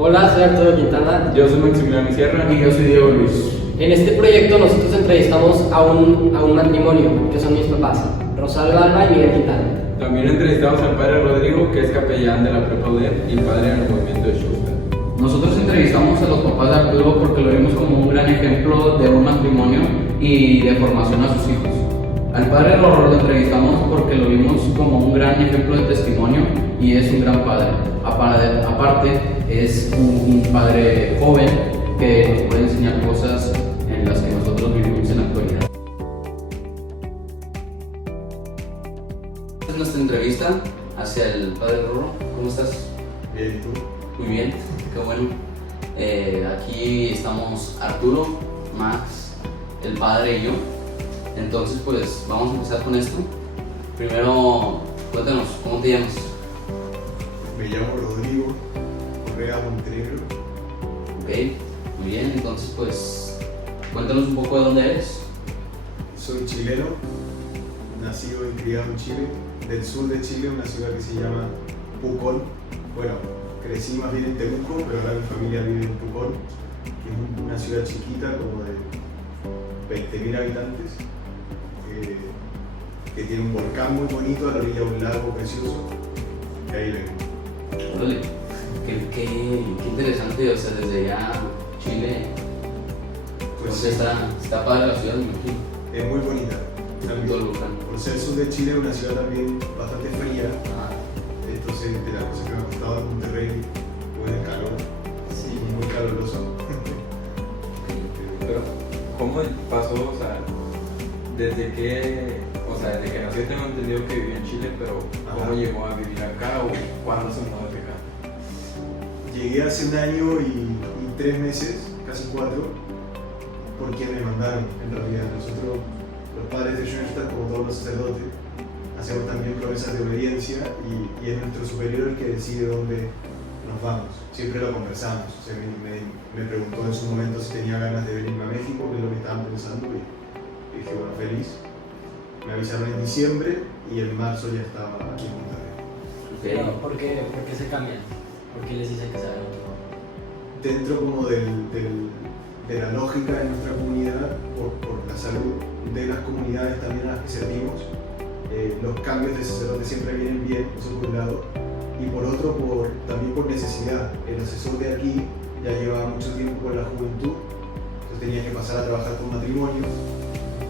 Hola, soy Arturo Quintana. Yo soy Maximiliano Sierra. Y yo soy Diego Luis. En este proyecto nosotros entrevistamos a un matrimonio, que son mis papás, Rosalba Alba y Miguel Quintana. También entrevistamos al padre Rodrigo, que es capellán de la Prepa UDEM y padre en el movimiento de Schuster. Nosotros entrevistamos a los papás de Arturo porque lo vimos como un gran ejemplo de un matrimonio y de formación a sus hijos. Al padre lo entrevistamos porque lo vimos como un gran ejemplo de testimonio y es un gran padre. Aparte, es un padre joven que nos puede enseñar cosas en las que nosotros vivimos en la actualidad. Esta es nuestra entrevista hacia el padre Rorro. ¿Cómo estás? Bien, ¿y tú? Muy bien, qué bueno. Aquí estamos Arturo, Max, el padre y yo. Entonces pues vamos a empezar con esto. Primero, cuéntanos, ¿cómo te llamas? Me llamo Rodrigo Correa Montenegro. Ok, muy bien, entonces pues cuéntanos un poco de dónde eres. Soy chileno, nacido y criado en Chile, del sur de Chile, una ciudad que se llama Pucón. Bueno, crecí más bien en Temuco, pero ahora mi familia vive en Pucón, que es una ciudad chiquita, como de 20.000 habitantes, que tiene un volcán muy bonito a la orilla de un lago precioso, que ahí vengo. Órale, qué interesante, o sea, desde allá, Chile, Pues pues está padre la ciudad, me imagino, es muy bonita. todo el También, volcán. por ser sur de Chile, es una ciudad también bastante fría. Ah, Entonces, de las cosas que me ha costado en Monterrey, pues el calor, sí, muy caluroso. Pero, ¿cómo pasó? O sea, desde que nació tengo entendido que vivía en Chile, pero ¿cómo Ajá. llegó a vivir acá o cuándo se mudó de acá? Llegué hace 1 año y 3 meses, casi 4, porque me mandaron, en realidad. Nosotros, los padres de Schoenstatt, como todos los sacerdotes, hacemos también promesas de obediencia y es nuestro superior el que decide dónde nos vamos. Siempre lo conversamos. O sea, me preguntó en su momento si tenía ganas de venirme a México, que es lo que estaban pensando, y dije, bueno, feliz. Me avisaron en diciembre y en marzo ya estaba aquí en Monterrey. ok. ¿Por qué se cambian? ¿Por qué les dicen que se vayan? Dentro como de la lógica de nuestra comunidad, por la salud de las comunidades también a las que servimos, los cambios de sacerdote siempre vienen bien, eso por un lado, y por otro también por necesidad. El asesor de aquí ya llevaba mucho tiempo con la juventud, entonces tenía que pasar a trabajar con matrimonios,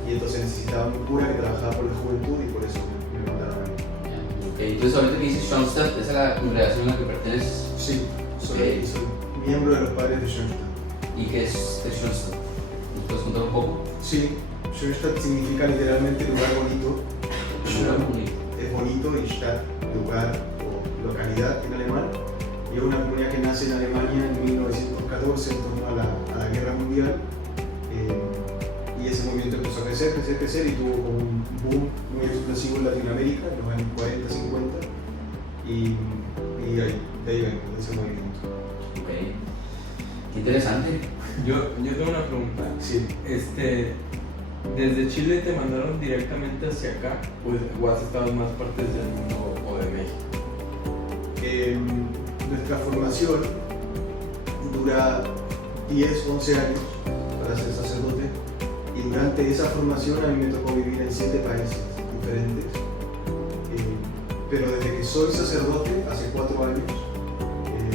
y entonces necesitaba un cura que trabajaba por la juventud y por eso me mandaron a mí. Ok, entonces ahorita que dices Schoenstatt, ¿esa es la congregación a la que perteneces? Sí, soy miembro de los padres de Schoenstatt. ¿Y qué es Schoenstatt? ¿Nos puedes contar un poco? Sí, Schoenstatt significa literalmente lugar bonito. Lugar bonito. Es bonito y Stadt, lugar o localidad en alemán. Y es una comunidad que nace en Alemania en 1914 en torno a la Guerra Mundial. Y ese movimiento empezó a crecer y tuvo como un boom muy explosivo en Latinoamérica en los años 40, 50. Y de ahí vengo, de ese movimiento. Ok, qué interesante. Yo tengo una pregunta. Sí. ¿Desde Chile te mandaron directamente hacia acá o has estado en más partes del mundo o de México? Nuestra formación dura 10, 11 años para ser sacerdote y durante esa formación a mí me tocó vivir en 7 países diferentes. Pero desde que soy sacerdote, hace 4 años,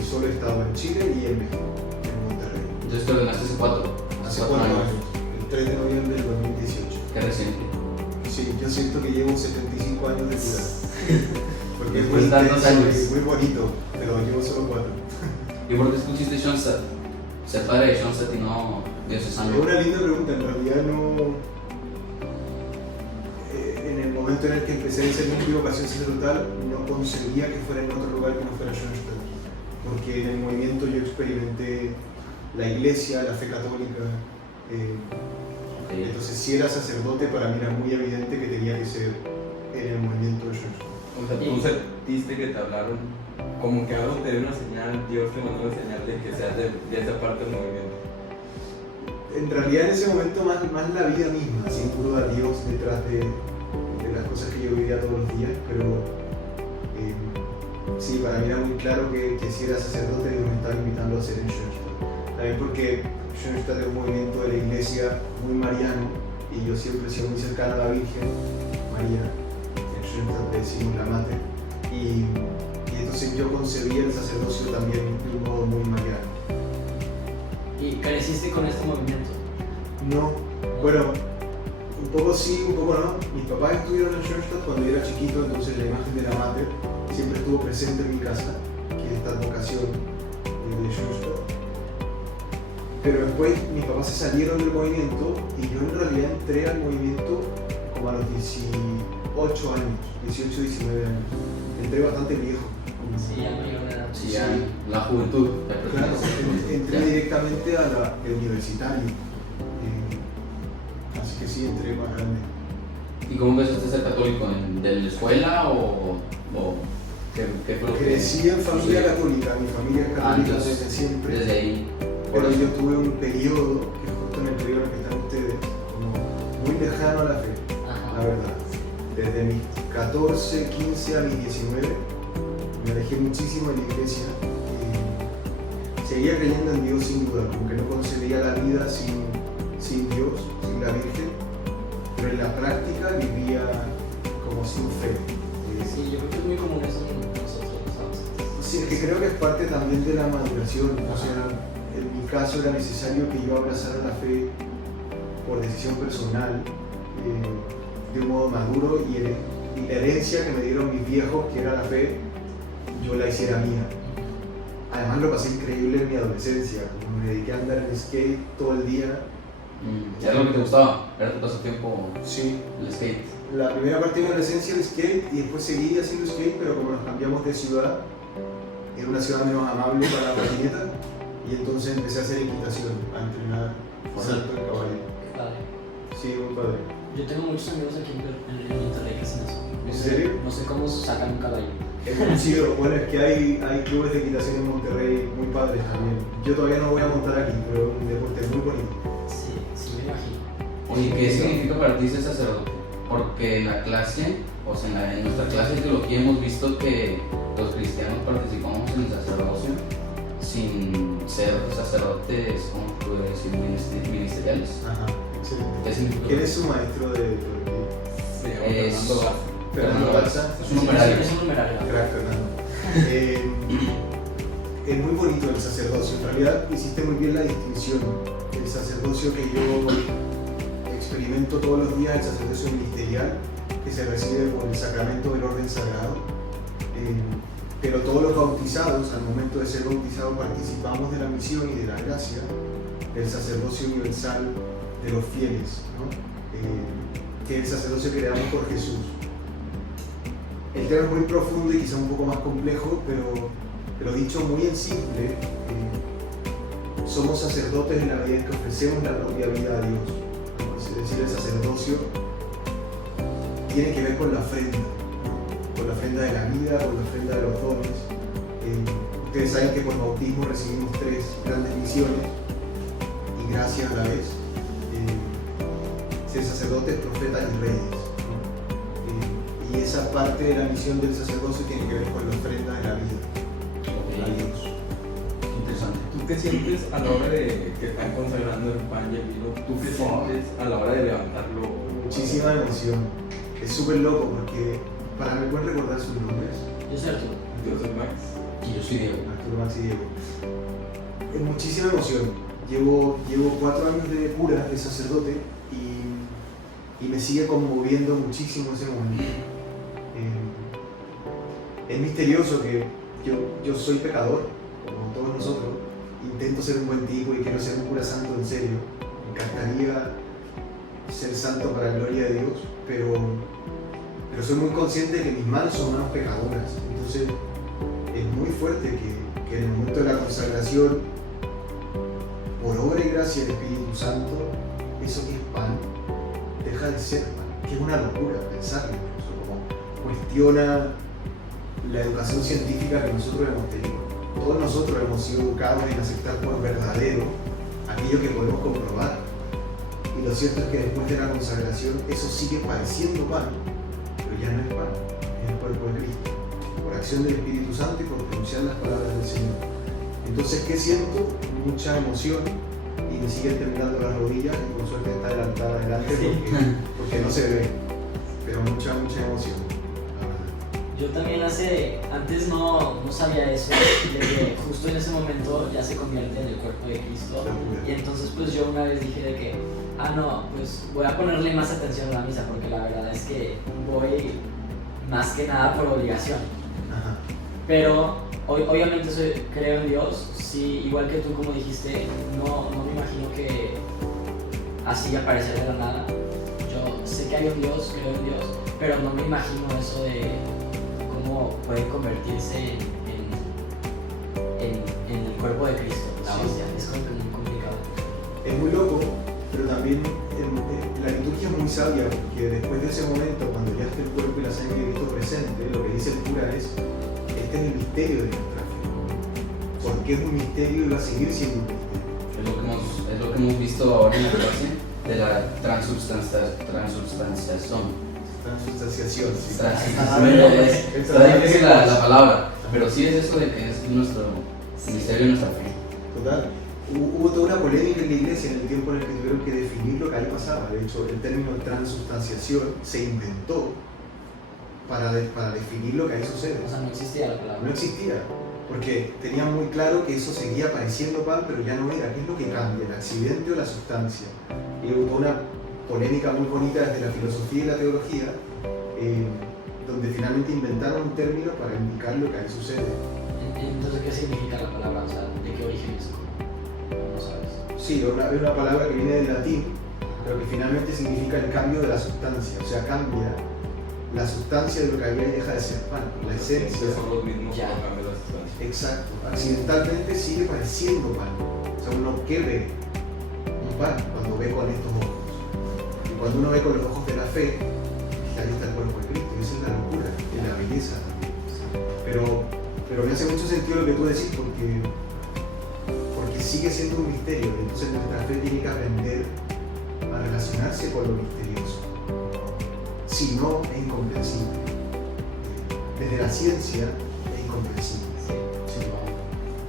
solo he estado en Chile y en México, en Monterrey. Entonces te ordenaste hace 4 Hace 4 años, el 3 de noviembre del 2018. Qué reciente. Sí, yo siento que llevo 75 años de cura. Porque es muy Después de tantos intenso años. y muy bonito, pero llevo solo 4. ¿Y por qué escogiste Schoenstatt? Ser padre de Schoenstatt y no diocesano. Es una linda pregunta, en realidad no. En el momento en el que empecé a hacer mi vocación sacerdotal, no concebía que fuera en otro lugar que no fuera Schoenstatt. Porque en el movimiento yo experimenté la iglesia, la fe católica. Okay. Entonces, si era sacerdote, para mí era muy evidente que tenía que ser en el movimiento de Schoenstatt. O sea, tú sentiste que te hablaron, como que algo te dio una señal, Dios te mandó una señal de que seas de esa parte del movimiento. En realidad en ese momento más la vida misma, sin puro a Dios detrás de las cosas que yo vivía todos los días, pero Sí, para mí era muy claro que si era sacerdote Dios me estaba invitando a ser en Schoenstatt. También porque Schoenstatt es un movimiento de la iglesia muy mariano y yo siempre he sido muy cercano a la Virgen María. En Schoenstatt le decimos la Mater. Y entonces yo concebía el sacerdocio también de un modo muy mariano. ¿Y creciste con este movimiento? No, bueno, un poco sí, un poco no. Mis papás estuvieron en Schoenstatt cuando yo era chiquito, entonces la imagen de la Mater siempre estuvo presente en mi casa, que es esta advocación de Schoenstatt. Pero después mis papás se salieron del movimiento y yo en realidad entré al movimiento como a los 18 años, 18, 19 años. Entré bastante viejo. Sí, ya mayor de edad. Sí, ya, la juventud. Claro, entré Ya. directamente a la de universitario. Así que sí, entré más grande. ¿Y cómo empezaste a ser católico? ¿De la escuela o qué fue lo que...? Crecí en familia católica, mi familia es católica Entonces, desde siempre. Desde ahí. Pero yo tuve un periodo, que es justo en el periodo en el que están ustedes, como muy lejano a la fe, Ajá. la verdad. Desde mis 14, 15 a mis 19, me alejé muchísimo de la iglesia. Seguía creyendo en Dios sin duda, como que no concebía la vida sin Dios, sin la Virgen, pero en la práctica vivía como sin fe. Sí, yo creo que es muy común eso en nosotros los adolescentes. Sí, es que creo que es parte también de la maduración. O sea, en mi caso era necesario que yo abrazara la fe por decisión personal, de un modo maduro, y la herencia que me dieron mis viejos, que era la fe, yo la hiciera mía. Además lo pasé increíble en mi adolescencia, como me dediqué a andar en skate todo el día. ¿Era lo que te gustaba? ¿Era tu pasatiempo Sí. el skate? La primera parte de mi adolescencia el skate y después seguí haciendo skate, pero como nos cambiamos de ciudad, era una ciudad menos amable para la patineta y entonces empecé a hacer equitación, a entrenar salto de caballo. Qué padre. Sí, muy padre. Yo tengo muchos amigos aquí en Monterrey que hacen eso. ¿En serio? No sé cómo sacan un caballo. Es muy chido. Bueno, es que hay clubes de equitación en Monterrey muy padres también. Yo todavía no voy a montar aquí, pero es un deporte muy bonito. Sí, sí me imagino. Oye, ¿qué significa para ti ser sacerdote? Porque en la clase, o sea, en nuestra clase de teología hemos visto que los cristianos participamos en el sacerdocio sin ser sacerdotes, ¿cómo puedo decir? Ministeriales. Ajá, excelente. ¿Qué significa? ¿Quién es su maestro de teología? Se llama Es- Fernando Vaz. Fernando Balsa. Es un numerario. Es un numerario. Crack, Fernando. Es muy bonito el sacerdocio. En realidad hiciste muy bien la distinción. El sacerdocio que yo experimento todos los días, el sacerdocio ministerial, que se recibe por el sacramento del orden sagrado. Pero todos los bautizados, al momento de ser bautizados, participamos de la misión y de la gracia del sacerdocio universal de los fieles, ¿no? Que es el sacerdocio creado por Jesús. El tema es muy profundo y quizá un poco más complejo, pero dicho muy en simple, somos sacerdotes en la medida en que ofrecemos la propia vida a Dios. ¿No? Es decir, el sacerdocio tiene que ver con la ofrenda, ¿no? Con la ofrenda de la vida, con la ofrenda de los dones. Ustedes saben que por bautismo recibimos 3 grandes misiones y gracias a la vez. Ser sacerdotes, profetas y reyes. Y esa parte de la misión del sacerdocio tiene que ver con la ofrenda de la vida a Dios. Interesante. ¿Tú qué sientes a la hora de que están consagrando el pan y el vino? ¿Tú qué sientes a la hora de levantarlo? Muchísima emoción. Es súper loco porque, para ¿me pueden recordar sus nombres? Yo soy Arturo. Yo soy Max. Y yo soy Diego. Arturo, Max y Diego. Es muchísima emoción. Llevo 4 años de cura, de sacerdote, y me sigue conmoviendo muchísimo ese momento. Es misterioso que yo soy pecador, como todos nosotros. Intento ser un buen tipo y quiero ser un cura santo en serio. Me encantaría ser santo para la gloria de Dios, pero soy muy consciente de que mis manos son manos pecadoras. Entonces es muy fuerte que en el momento de la consagración, por obra y gracia del Espíritu Santo, eso que es pan deja de ser pan, que es una locura pensarlo, eso como cuestiona la educación científica que nosotros hemos tenido. Todos nosotros hemos sido educados en aceptar por verdadero aquello que podemos comprobar. Y lo cierto es que después de la consagración eso sigue pareciendo pan, pero ya no es pan, es el cuerpo de Cristo. Por acción del Espíritu Santo y por pronunciar las palabras del Señor. Entonces, ¿qué siento? Mucha emoción y me siguen temblando las rodillas y por suerte está el altar adelante porque no se ve, pero mucha emoción, la verdad. Yo también antes no sabía eso, de que justo en ese momento ya se convierte en el cuerpo de Cristo. Y entonces pues yo una vez dije de que, no, pues voy a ponerle más atención a la misa porque la verdad es que voy más que nada por obligación. Ajá. Pero obviamente creo en Dios, sí, igual que tú como dijiste, no me imagino que así aparecer de la nada. Yo sé que hay un Dios, creo en Dios, pero no me imagino eso de cómo puede convertirse en el cuerpo de Cristo, la hostia. Es como que muy complicado. Es muy loco, pero también la liturgia es muy sabia porque después de ese momento, cuando ya está el cuerpo y la sangre de Cristo presente, lo que dice el cura es: este es el misterio de nuestra fe. Porque es un misterio y va a seguir siendo un misterio. Es lo que hemos visto ahora en la clase de la transubstanciación. Transubstanciación, sí. Está difícil la palabra, pero sí es eso de que es nuestro misterio de nuestra fe. Total. Hubo toda una polémica en la iglesia en el tiempo en el que tuvieron que definir lo que ahí pasaba. De hecho, el término transubstanciación se inventó para definir lo que ahí sucede. O sea, no existía la palabra. No existía, porque tenían muy claro que eso seguía pareciendo pan, pero ya no era. ¿Qué es lo que cambia, el accidente o la sustancia? Y hubo toda una polémica muy bonita desde la filosofía y la teología, donde finalmente inventaron un término para indicar lo que ahí sucede. Entonces, ¿qué significa la palabra? O sea, ¿de qué origen es? No sabes. Sí, es una palabra que viene del latín, pero que finalmente significa el cambio de la sustancia, o sea, cambia la sustancia de lo que había y deja de ser pan, la esencia. Son los mismos Ya. que cambian la sustancia. Exacto, accidentalmente sigue pareciendo pan, o sea, uno que ve un pan cuando ve con estos ojos, y cuando uno ve con los ojos de la fe, ahí está el cuerpo de Cristo, y esa es la locura, y la belleza también. Pero me hace mucho sentido lo que tú decís, porque sigue siendo un misterio, y entonces nuestra fe tiene que aprender a relacionarse con lo misterioso. Si no, es incomprensible. Desde la ciencia es incomprensible.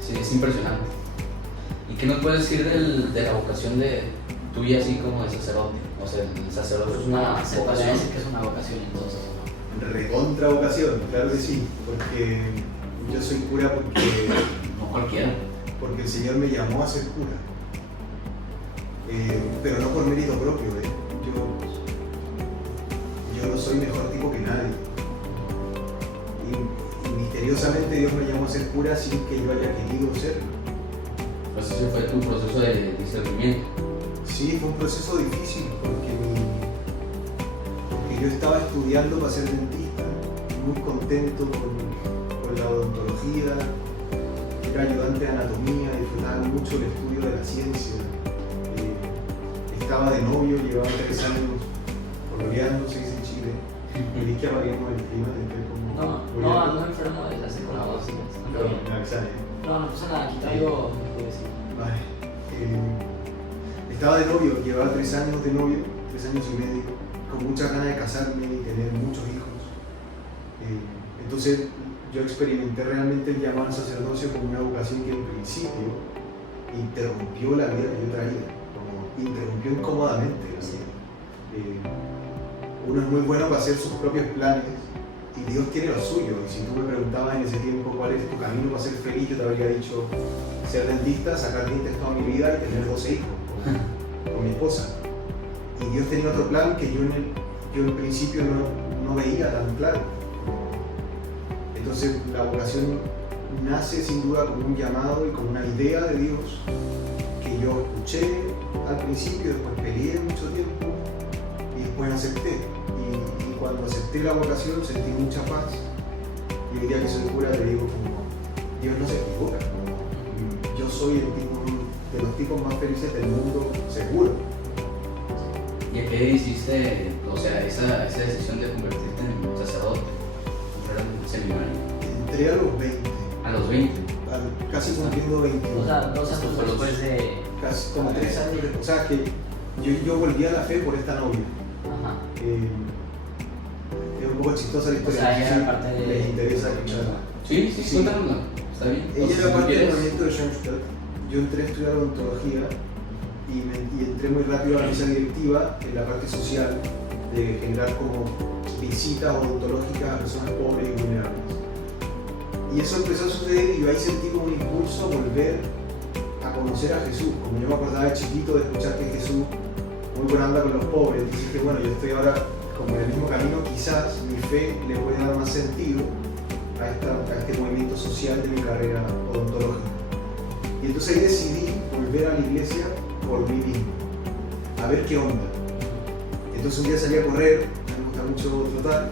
Sí, es impresionante. ¿Y qué nos puedes decir de la vocación tuya así como de sacerdote? O sea, el sacerdote es una Se podría vocación. decir que es una vocación entonces, ¿no? Recontra vocación, claro que sí, porque yo soy cura No cualquiera. porque el Señor me llamó a ser cura. Pero no por mérito propio, yo no soy mejor tipo que nadie. Y misteriosamente Dios me llamó a ser cura sin que yo haya querido serlo. Pues ese fue tu proceso de discernimiento. Sí, fue un proceso difícil porque yo estaba estudiando para ser dentista, muy contento con la odontología, era ayudante de anatomía, disfrutaba mucho el estudio de la ciencia. Estaba de novio, llevaba 3 años coloreando, se dice en Chile. ¿Querés que apaguemos el clima? No, ando enfermo desde hace como 2 días. Me avisan, No pasa nada, aquí traigo. Vale. Estaba de novio, llevaba 3 años de novio, 3 años y medio, con muchas ganas de casarme y tener muchos hijos. Entonces yo experimenté realmente el llamado al sacerdocio como una vocación que en principio interrumpió la vida que yo traía, como interrumpió incómodamente la vida. Uno es muy bueno para hacer sus propios planes y Dios tiene lo suyo. Y si tú me preguntabas en ese tiempo cuál es tu camino para ser feliz, yo te habría dicho ser dentista, sacar dientes toda mi vida y tener 12 hijos con mi esposa. Y Dios tenía otro plan que yo en principio no veía tan claro. Entonces la vocación nace sin duda como un llamado y como una idea de Dios que yo escuché al principio, después peleé mucho tiempo y después acepté. Y cuando acepté la vocación sentí mucha paz. Y hoy día que soy cura te digo como Dios no se equivoca. Yo soy de los tipos más felices del mundo, seguro. ¿Y a qué hiciste, o sea, esa decisión de convertirte en sacerdote? ¿Era un seminario? Entré a los 20, A los 20. casi cumpliendo 21. O sea, 2 años después de. Casi como 3 años. O sea que yo volví a la fe por esta novia. Ajá. Es un poco chistosa la O historia. sea, no sé ella si era parte de. les interesa escucharla. Sí, sí, Sí. cuéntanosla. Está bien. Ella O sea, era si parte del quieres. movimiento de Schoenstatt. Yo entré a estudiar odontología y entré muy rápido a la mesa directiva en la parte social de generar como visitas odontológicas a personas pobres y vulnerables. Y eso empezó a suceder y yo ahí sentí como un impulso a volver a conocer a Jesús. Como yo me acordaba de chiquito de escuchar que Jesús muy buena onda con los pobres, entonces dije, bueno, yo estoy ahora como en el mismo camino, quizás mi fe le puede dar más sentido a este movimiento social de mi carrera odontológica. Y entonces ahí decidí volver a la iglesia por mí mismo, a ver qué onda. Entonces un día salí a correr, me gusta mucho trotar,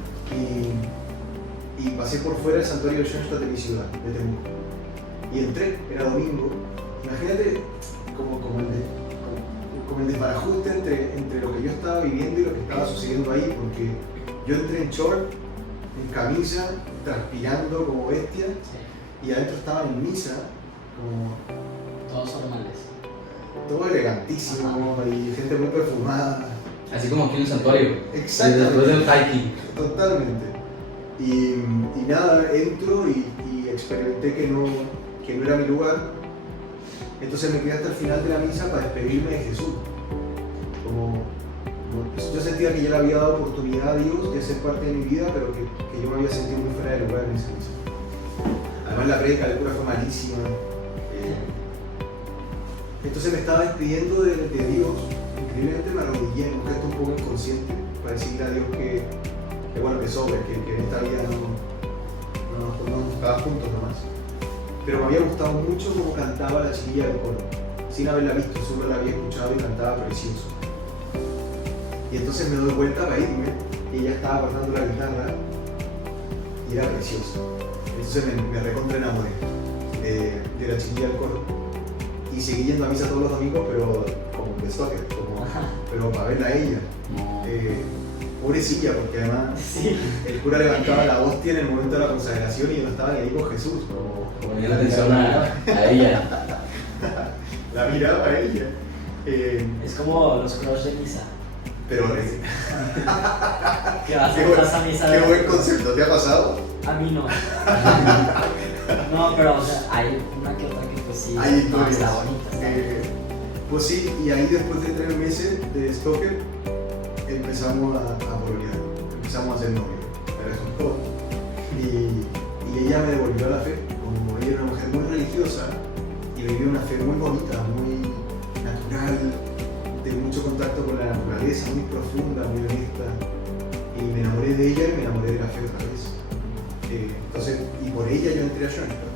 y pasé por fuera del santuario de Schoenstatt de mi ciudad, de Temuco. Y entré, era domingo. Imagínate como el desbarajuste entre lo que yo estaba viviendo y lo que estaba sucediendo ahí, porque yo entré en short, en camisa, transpirando como bestia, Sí, y adentro estaba en misa, como todos formales. todo elegantísimo y gente muy perfumada. Así como aquí en el santuario. Exactamente. Después del hiking. Totalmente. Y nada, entro y experimenté que no era mi lugar. Entonces me quedé hasta el final de la misa para despedirme de Jesús. Yo sentía que ya le había dado oportunidad a Dios de ser parte de mi vida, pero que yo me había sentido muy fuera de lugar en esa misa. Además la predica del cura fue malísima. Entonces me estaba despidiendo de Dios. Increíblemente me arrodillé en un gesto un poco inconsciente para decirle a Dios que bueno, que sobre, que en esta vida no nos tocaba juntos nomás. Pero me había gustado mucho cómo cantaba la chiquilla del coro. Sin haberla visto, solo la había escuchado y cantaba precioso. Y entonces me doy vuelta para irme y ella estaba guardando la guitarra y era preciosa. Entonces me recontra enamoré de la chiquilla del coro. Y seguí yendo a misa todos los domingos, pero como de stalker, pero para verla a ella. No. Pobrecilla, porque además Sí. el cura levantaba la hostia en el momento de la consagración y yo no estaba ni ahí con Jesús. Ponía la atención a ella. La miraba a ella. Es como los crush de misa. Pero Que vas qué a misa. qué buen concepto, ¿te ha pasado? A mí no. No, pero o sea, hay una que otra que pues sí. Hay No, historias. está bonita. Pues sí, y ahí después de 3 meses de stalker empezamos a pololear, empezamos a ser novios, pero eso es todo. Y ella me devolvió la fe, como ella era una mujer muy religiosa y vivía una fe muy bonita, muy natural, de mucho contacto con la naturaleza, muy profunda, muy honesta. Y me enamoré de ella y me enamoré de la fe otra vez. Entonces, y por ella yo entré a Schoenstatt.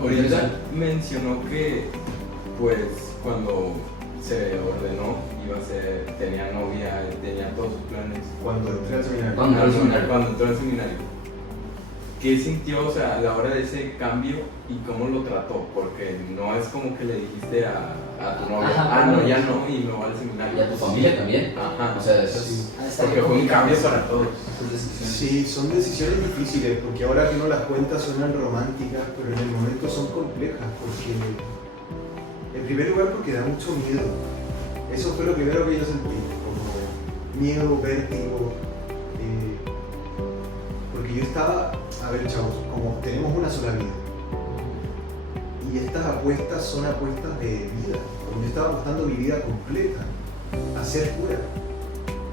Ahorita mencionó que, pues, cuando se ordenó, tenía novia, tenía todos sus planes. Cuando entré al seminario. Cuando entró al seminario. ¿Qué sintió, o sea, a la hora de ese cambio y cómo lo trató? Porque no es como que le dijiste a tu novia, Ajá, no, ya no, y me voy al seminario. Y a tu familia también. Ajá, O sea, eso Sí. es. porque fue un cambio para todos. Sus decisiones. Sí, son decisiones difíciles, porque ahora que uno las cuenta suenan románticas, pero en el momento son complejas, porque en primer lugar porque da mucho miedo. Eso fue lo primero que yo sentí, como miedo, vértigo, porque yo estaba, a ver chavos, como tenemos una sola vida, y estas apuestas son apuestas de vida, como yo estaba apostando mi vida completa a ser cura,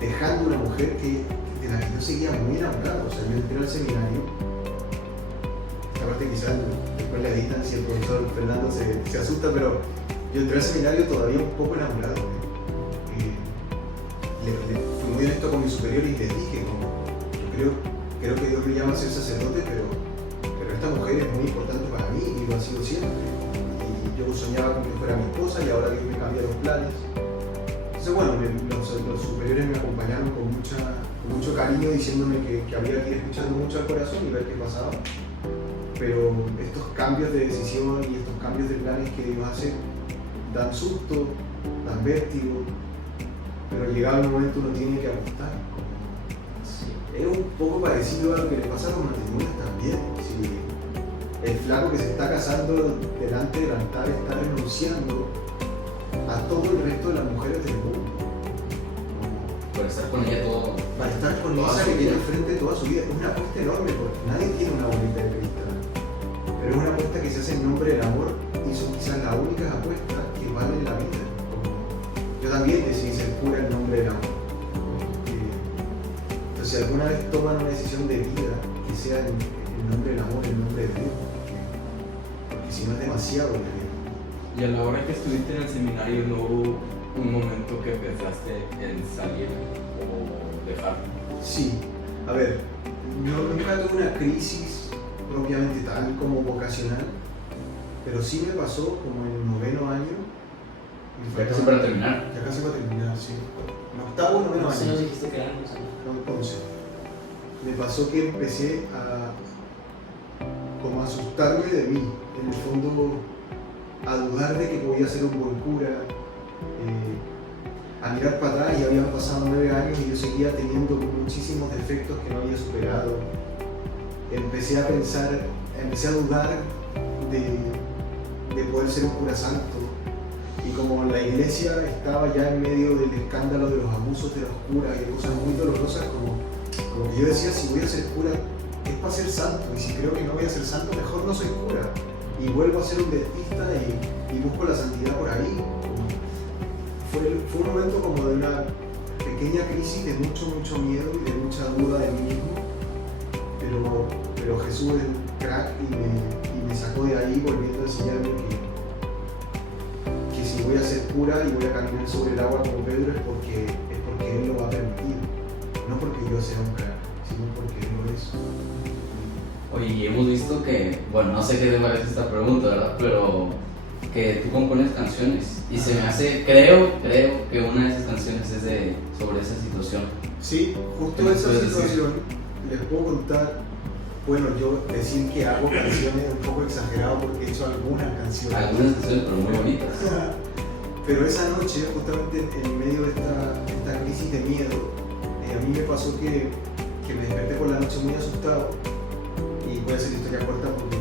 dejando una mujer de la que yo seguía muy enamorado. O sea, yo entré al seminario, aparte quizás después la editan si el profesor Fernando se asusta, pero yo entré al seminario todavía un poco enamorado. Fui muy honesto con mis superiores y les dije, como, yo creo que Dios me llama a ser sacerdote, pero esta mujer es muy importante para mí y lo ha sido siempre. Y yo soñaba con que fuera mi esposa y ahora Dios me cambia los planes. Entonces, bueno, los superiores me acompañaron con mucho cariño, diciéndome que había que ir escuchando mucho al corazón y ver qué pasaba. Pero estos cambios de decisión y estos cambios de planes que Dios hace dan susto, dan vértigo, pero llegado el momento uno tiene que apostar. Es un poco parecido a lo que le pasa a los matrimonios también. Si el flaco que se está casando delante del altar está renunciando a todo el resto de las mujeres del mundo. Por estar con ella todo. Para estar con Toda esa su que tiene vida. al frente toda su vida. Es una apuesta enorme porque nadie tiene una bolita de cristal. Pero es una apuesta que se hace en nombre del amor y son quizás las únicas apuestas que valen la vida. Yo también decidí ser cura en nombre del amor. Entonces, si alguna vez toman una decisión de vida, que sea en nombre del amor, en nombre de Dios. Porque si no es demasiado de Dios. Y a la hora que estuviste en el seminario, ¿no hubo un momento que pensaste en salir o dejar? Sí, a ver, nunca tuve una crisis propiamente tal como vocacional, pero sí me pasó como en el 9º año. Ya casi para terminar. Ya casi para terminar, sí. En 8º o 9º No sé, nos año. dijiste que eran los años. No, 11. Me pasó que empecé a como a asustarme de mí, en el fondo a dudar de que podía ser un buen cura, a mirar para atrás y habían pasado 9 años y yo seguía teniendo muchísimos defectos que no había superado. Empecé a pensar, empecé a dudar de poder ser un cura santo. Y como la iglesia estaba ya en medio del escándalo de los abusos de los curas y de cosas muy dolorosas, como que yo decía, si voy a ser cura es para ser santo, y si creo que no voy a ser santo, mejor no soy cura. Y vuelvo a ser un dentista y busco la santidad por ahí. Fue un momento como de una pequeña crisis de mucho miedo y de mucha duda de mí mismo, pero Jesús es un crack y me sacó de ahí volviendo a enseñarme que si voy a ser cura y voy a caminar sobre el agua como Pedro es porque Él lo va a permitir, no porque yo sea un crack, sino porque Él lo es. Oye, y hemos visto que, bueno, no sé qué te parece esta pregunta, ¿verdad? Pero que tú compones canciones y se me hace, creo que una de esas canciones es sobre esa situación. Sí, ¿Qué justo me esa puedes decir? situación les puedo contar. Bueno, yo decir que hago canciones es un poco exagerado porque he hecho algunas canciones. Algunas canciones, pero muy bonitas. Pero esa noche, justamente en medio de esta crisis de miedo, a mí me pasó que me desperté por la noche muy asustado. Y voy a hacer historia corta porque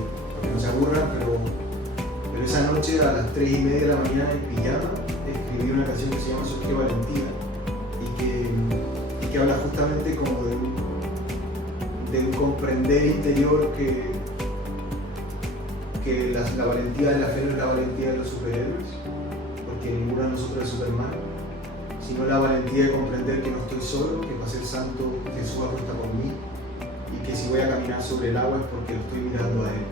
no se aburran, pero esa noche a las 3:30 de la mañana en pijama escribí una canción que se llama Soy que Valentía y que habla justamente como de un comprender interior que la valentía de la fe no es la valentía de los superhéroes, porque ninguno de nosotros es Superman, sino la valentía de comprender que no estoy solo, que para ser santo Jesús apuesta por mí y que si voy a caminar sobre el agua es porque lo estoy mirando a Él.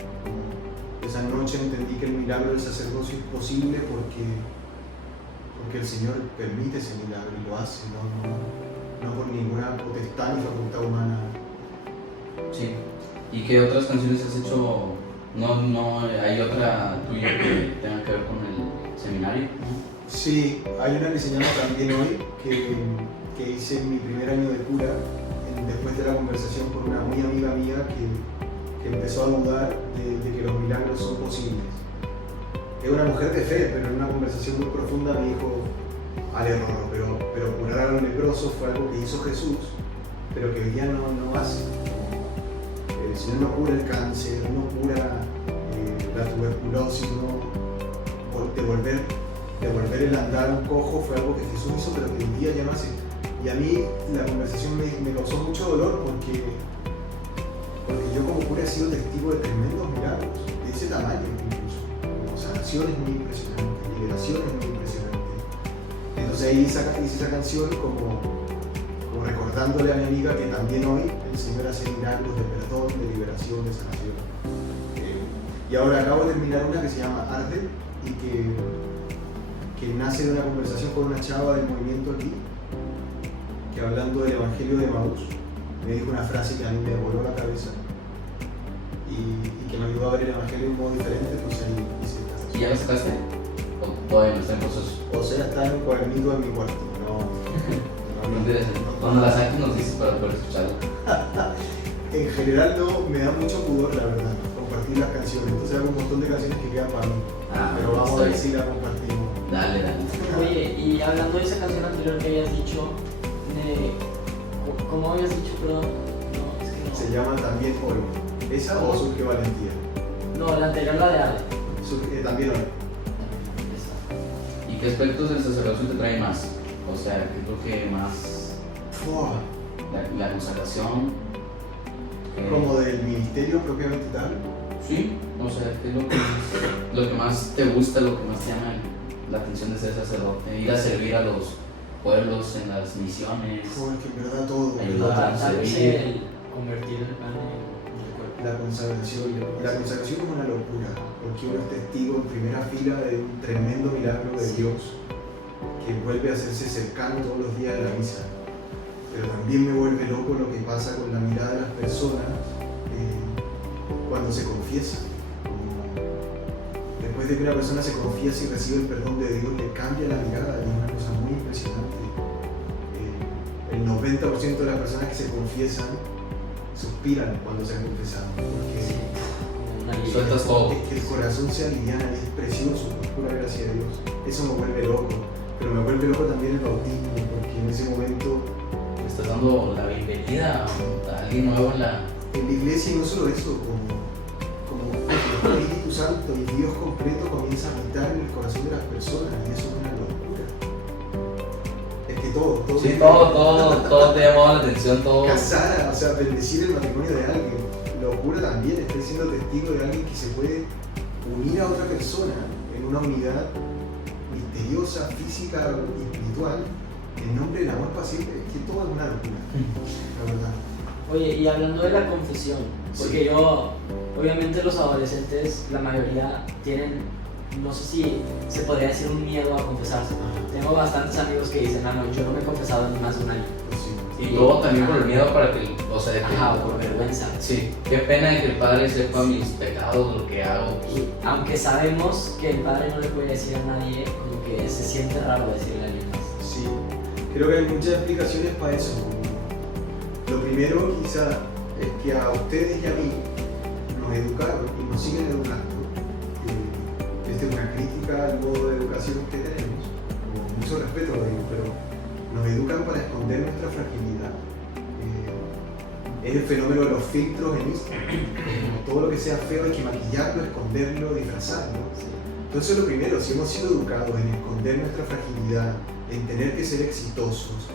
Esa noche entendí que el milagro del sacerdocio es posible porque el Señor permite ese milagro y lo hace, no por ninguna potestad ni facultad humana. Sí. ¿Y qué otras canciones has hecho? No hay otra tuya que tenga que ver con el seminario, ¿no? Sí, hay una que se llama También Hoy, que hice en mi primer año de cura, después de la conversación con una muy amiga mía que empezó a dudar de que los milagros son posibles. Es una mujer de fe, pero en una conversación muy profunda me dijo, al error, pero curar a los leprosos fue algo que hizo Jesús, pero que hoy día no hace. El Señor no cura el cáncer, no cura la tuberculosis, no devolver el andar a un cojo fue algo que Jesús hizo, pero que hoy día ya no hace. Y a mí la conversación me causó mucho dolor porque yo como cura he sido testigo de tremendos milagros, de ese tamaño incluso. Sanaciones muy impresionantes, liberaciones muy impresionantes. Entonces ahí hice esa canción como recordándole a mi amiga que también hoy el Señor hace milagros de perdón, de liberación, de sanación. Y ahora acabo de terminar una que se llama Arde y que nace de una conversación con una chava del movimiento aquí, que hablando del Evangelio de Maús, me dijo una frase que a mí me voló la cabeza y que me ayudó a ver el Evangelio de un modo diferente, entonces ahí hice esta canción. ¿Y ya lo sacaste? ¿O todavía no está en proceso? O sea, está en un cuadernito en mi cuarto, Cuando la saques nos dices para poder escucharla. En general no, me da mucho pudor la verdad, compartir las canciones, entonces hago un montón de canciones que quedan para mí, pero vamos a ver si la compartimos. Dale. Oye, y hablando de esa canción anterior que habías dicho, ¿cómo habías dicho, perdón? No, es que no. Se llama También Hoy. ¿Esa o Surge Valentía? No, la anterior, la de Ale. También Hoy. Esa. ¿Y qué aspectos del sacerdocio te trae más? O sea, ¿qué es lo que más ¡Fua! La consagración. Como del ministerio propiamente tal. Sí, o sea, ¿qué es lo que más te gusta, lo que más te llama la atención de ser sacerdote? Ir a servir a los pueblos en las misiones. Porque en verdad todo. Ayudar. Tal vez servir. el convertir el pan en el cuerpo. La consagración es una locura, porque uno es testigo en primera fila de un tremendo milagro de Dios que vuelve a hacerse cercano todos los días de la misa. Pero también me vuelve loco lo que pasa con la mirada de las personas cuando se confiesa. Después de que una persona se confiesa y recibe el perdón de Dios, le cambia la mirada, y es una cosa muy impresionante. El 90% de las personas que se confiesan suspiran cuando se han confesado, porque Sueltas todo. es que el corazón se aliviana y es precioso, por pura gracia de Dios. Eso me vuelve loco, pero me vuelve loco también el bautismo, porque en ese momento Le estás dando la bienvenida a alguien nuevo en la iglesia, y no solo eso, como el Espíritu Santo y Dios completo comienza a habitar en el corazón de las personas, y eso es una locura. Es que todo Sí, todo te llamaba la atención, todo. casar, o sea, bendecir el matrimonio de alguien, locura también, estoy siendo testigo de alguien que se puede unir a otra persona en una unidad misteriosa, física y espiritual, en nombre del amor pasible. Es que todo es una locura, la verdad. Oye, y hablando de la confesión, porque obviamente los adolescentes, la mayoría tienen, no sé si se podría decir un miedo a confesarse. Tengo bastantes amigos que dicen, no, yo no me he confesado en más de un año. Pues sí. Y luego también por el miedo para que, o sea, de que, Ajá, o por vergüenza. sí, qué pena de que el padre sepa mis pecados, lo que hago. Y aunque sabemos que el padre no le puede decir a nadie, como que se siente raro decirle a alguien más. Sí, creo que hay muchas explicaciones para eso. Lo primero quizá es que a ustedes y a mí nos educaron y nos siguen educando. Esta es una crítica al modo de educación que tenemos, con mucho respeto lo digo, pero nos educan para esconder nuestra fragilidad. Es el fenómeno de los filtros en Instagram. Como todo lo que sea feo hay que maquillarlo, esconderlo, disfrazarlo. Entonces lo primero, si hemos sido educados en esconder nuestra fragilidad, en tener que ser exitosos,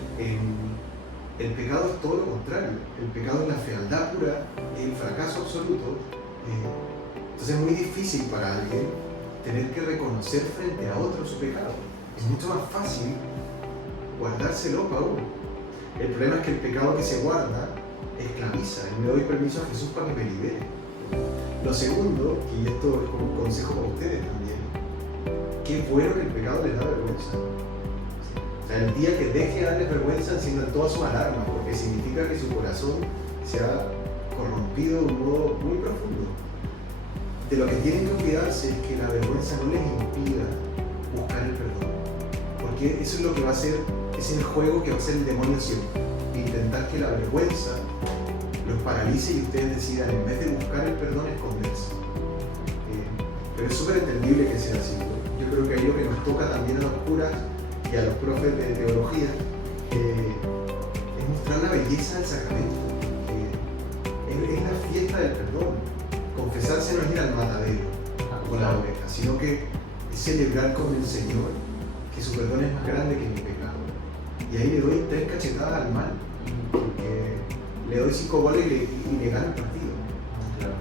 el pecado es todo lo contrario. El pecado es la fealdad pura, es el fracaso absoluto. Entonces es muy difícil para alguien tener que reconocer frente a otro su pecado. Es mucho más fácil guardárselo para uno. El problema es que el pecado que se guarda esclaviza, y me doy permiso a Jesús para que me libere. Lo segundo, y esto es como un consejo para ustedes también, qué bueno que el pecado les da vergüenza. O sea, el día que deje de darles vergüenza enciendan todas sus alarmas, porque significa que su corazón se ha corrompido de un modo muy profundo. De lo que tienen que cuidarse es que la vergüenza no les impida buscar el perdón, porque eso es lo que va a hacer, es el juego que va a hacer el demonio siempre, intentar que la vergüenza los paralice y ustedes decidan, en vez de buscar el perdón, esconderse. Pero es súper entendible que sea así. Yo creo que ahí lo que nos toca también a los curas y a los profes de teología es mostrar la belleza del sacramento, que es la fiesta del perdón. Confesarse no es ir al matadero con la oveja, sino que es celebrar con el Señor que su perdón es más grande que mi pecado. Y ahí le doy 3 cachetadas al mal, porque le doy 5 goles y le gano el partido. Claro.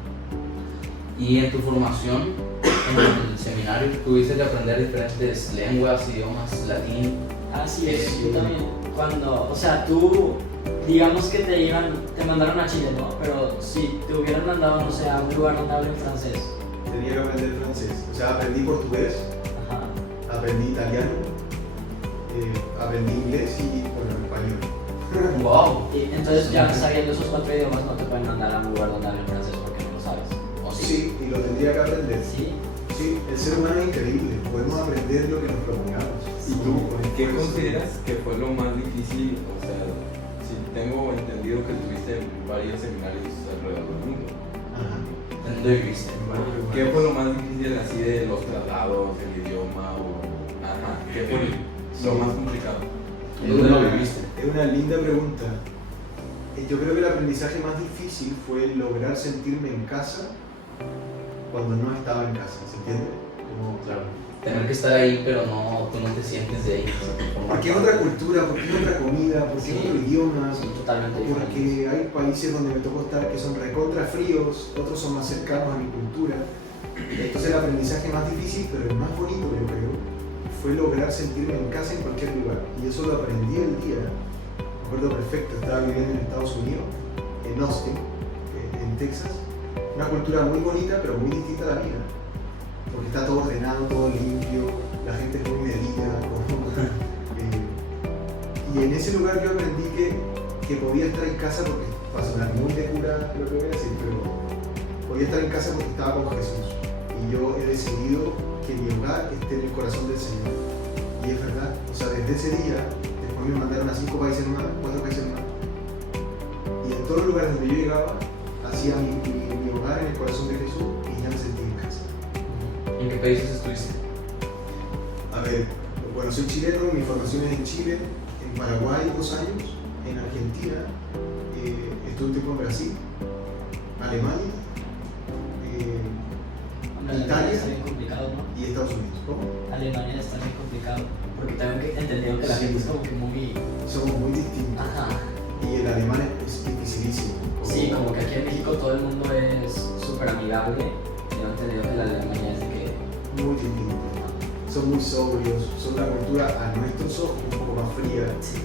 Y en tu formación, en el seminario, tuviste que aprender diferentes lenguas, idiomas, latín. Así es, yo también. Cuando, o sea, tú, digamos que te mandaron a Chile, ¿no? Pero si te hubieran mandado, no sé, a un lugar donde hablen francés. Tenía que aprender francés, o sea, aprendí portugués, Ajá. aprendí italiano, aprendí inglés y, bueno, español. ¡Wow! Y entonces ya sabiendo esos 4 idiomas no te pueden mandar a un lugar donde hablen francés porque no lo sabes. ¿O sí? Sí, y lo tendría que aprender. ¿Sí? Sí, el ser humano es increíble, podemos aprender lo que nos propongamos. ¿Y tú Con qué esfuerzo. consideras que fue lo más difícil? O sea, si tengo entendido que tuviste varios seminarios alrededor del mundo. Ajá. ¿En dónde viviste? ¿Qué fue lo más difícil así de los tratados, el idioma o... Ajá, ¿qué fue lo más complicado? ¿Dónde lo viviste? Es una linda pregunta. Yo creo que el aprendizaje más difícil fue lograr sentirme en casa cuando no estaba en casa, ¿se entiende? Como, Claro. Tener que estar ahí, pero no, tú no te sientes de ahí. porque es otra cultura, porque es otra comida, porque es otro idioma, Son totalmente diferentes. porque hay países donde me tocó estar que son recontra fríos, otros son más cercanos a mi cultura. Entonces el aprendizaje más difícil, pero el más bonito, yo creo, fue lograr sentirme en casa en cualquier lugar. Y eso lo aprendí el día, me acuerdo perfecto, estaba viviendo en Estados Unidos, en Austin, en Texas. Una cultura muy bonita, pero muy distinta a la mía. Porque está todo ordenado, todo limpio, la gente es muy medida. Y en ese lugar yo aprendí que podía estar en casa porque, va a sonar muy de cura lo que voy a decir, pero podía estar en casa porque estaba con Jesús. Y yo he decidido que mi hogar esté en el corazón del Señor. Y es verdad, o sea, desde ese día, después me mandaron a 5 países más, 4 países más. Y en todos los lugares donde yo llegaba, hacía mi hogar en el corazón de Jesús y ya me sentí en casa. ¿En qué países estuviste? A ver, bueno, soy chileno, mi formación es en Chile, en Paraguay 2 años, en Argentina, estuve un tiempo en Brasil, Alemania, Alemania Italia está bien complicado, ¿no? y Estados Unidos. ¿Cómo? Alemania está bien complicado. Porque también he entendido que la Sí. gente es como que muy. Somos muy distintos Ajá. y el alemán es dificilísimo. Sí, como que aquí en México todo el mundo es súper amigable. Yo he entendido que la Alemania es de que. Muy distinto. Son muy sobrios, son una cultura a nuestros ojos un poco más fría. Sí.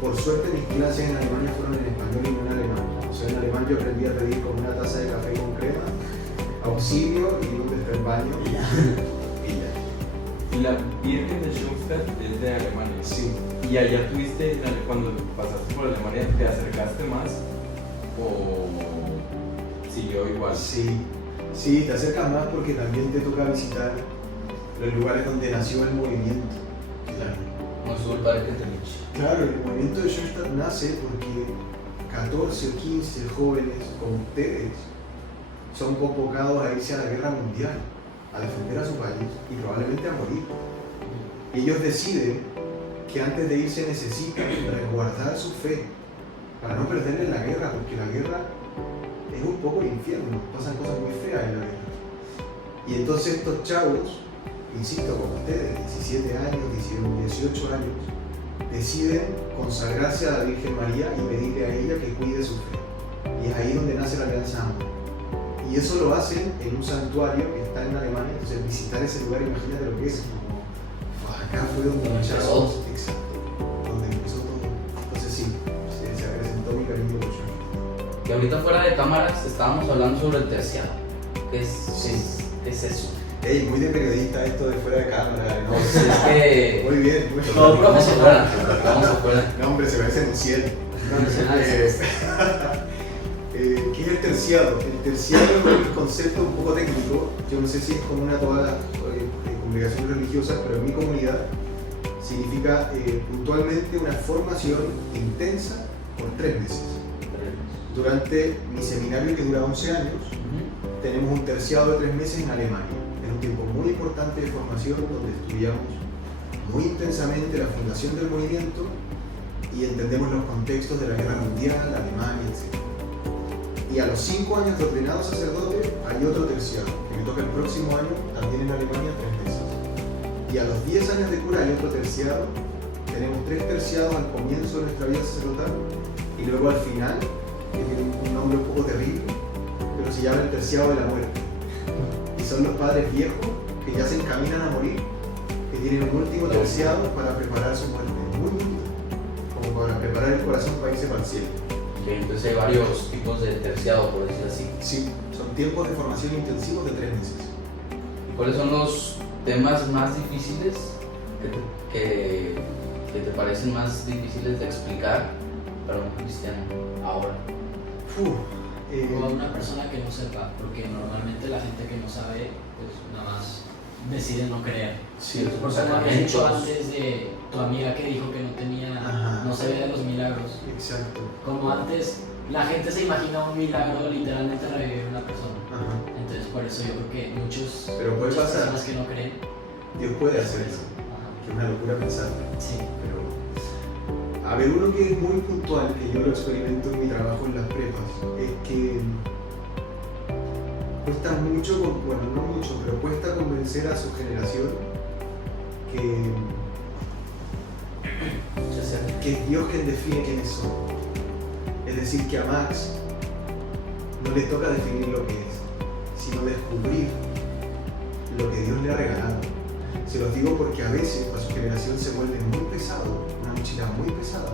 Por suerte mis clases en Alemania fueron en español y no en alemán. O sea, en alemán yo aprendí a pedir con una taza de café con crema, auxilio y dónde está el baño. Y ya. Y ya. Y la Virgen de Schoenstatt es de Alemania. Sí. Y allá tuviste, cuando pasaste por Alemania, ¿te acercaste más o siguió igual? Sí, te acercas más porque también te toca visitar los lugares donde nació el movimiento. No estuvo el padre Kentenich. Claro, el movimiento de Schoenstatt nace porque 14 o 15 jóvenes como ustedes son convocados a irse a la guerra mundial, a defender a su país y probablemente a morir. Ellos deciden que antes de irse necesitan resguardar su fe para no perder en la guerra, porque la guerra es un poco el infierno, pasan cosas muy feas en la guerra. Y entonces estos chavos, insisto, como ustedes, 17 años, 18 años, deciden consagrarse a la Virgen María y pedirle a ella que cuide su fe. Y es ahí donde nace la Alianza Amor. Y eso lo hacen en un santuario que está en Alemania, entonces visitar ese lugar, imagínate lo que es, como acá fue donde Donde chavos, empezó. exacto, donde empezó todo. Entonces sí, se acrecentó mi cariño por eso. Que ahorita fuera de cámaras estábamos hablando sobre el terciado. ¿Qué es, Sí. qué es eso? Ey, muy de periodista esto de fuera de cámara, ¿no? Pues es que. Muy bien, muy bien. Todo Vamos profesional. afuera. Vamos afuera. No, hombre, se parece en un cielo. Profesionales. ¿Qué es el terciado? El terciado es un concepto un poco técnico. Yo no sé si es común a todas las congregaciones religiosas, pero en mi comunidad significa puntualmente una formación intensa por 3 meses. Durante mi seminario, que dura 11 años, tenemos un terciado de 3 meses en Alemania. Es un tiempo muy importante de formación donde estudiamos muy intensamente la fundación del movimiento y entendemos los contextos de la guerra mundial, Alemania, etc. Y a los 5 años de ordenado sacerdote hay otro terciado, que me toca el próximo año, también en Alemania, 3 meses. Y a los 10 años de cura hay otro terciado. Tenemos 3 terciados al comienzo de nuestra vida sacerdotal y luego al final, que tiene un nombre un poco terrible, pero se llama el terciado de la muerte. Y son los padres viejos que ya se encaminan a morir, que tienen un último terciado para preparar su muerte. Muy bonito, como para preparar el corazón para irse para el cielo. Que entonces hay varios tipos de terciado, por decir así. Sí, son tiempos de formación intensivos de 3 meses. ¿Y cuáles son los temas más difíciles que te parecen más difíciles de explicar para un cristiano ahora? O a una persona que no sepa, porque normalmente la gente que no sabe, pues nada más decide no creer. Sí, Por como habías dicho antes de tu amiga que dijo que no tenía, Ajá. no sabía de los milagros. Exacto. Como antes, la gente se imagina un milagro literalmente revivir una persona. Ajá. Entonces por eso yo creo que Pero puede muchas pasar. personas que no creen. Dios puede hacer eso, Ajá. que es una locura pensarlo. Sí. Pero, a ver, uno que es muy puntual, que yo lo experimento en mi trabajo en las prepas, es que cuesta mucho, bueno, no mucho, pero cuesta convencer a su generación que es Dios quien define quiénes son. Es decir, que a Max no le toca definir lo que es, sino descubrir lo que Dios le ha regalado. Se los digo porque a veces para su generación se vuelve muy pesado, una mochila muy pesada,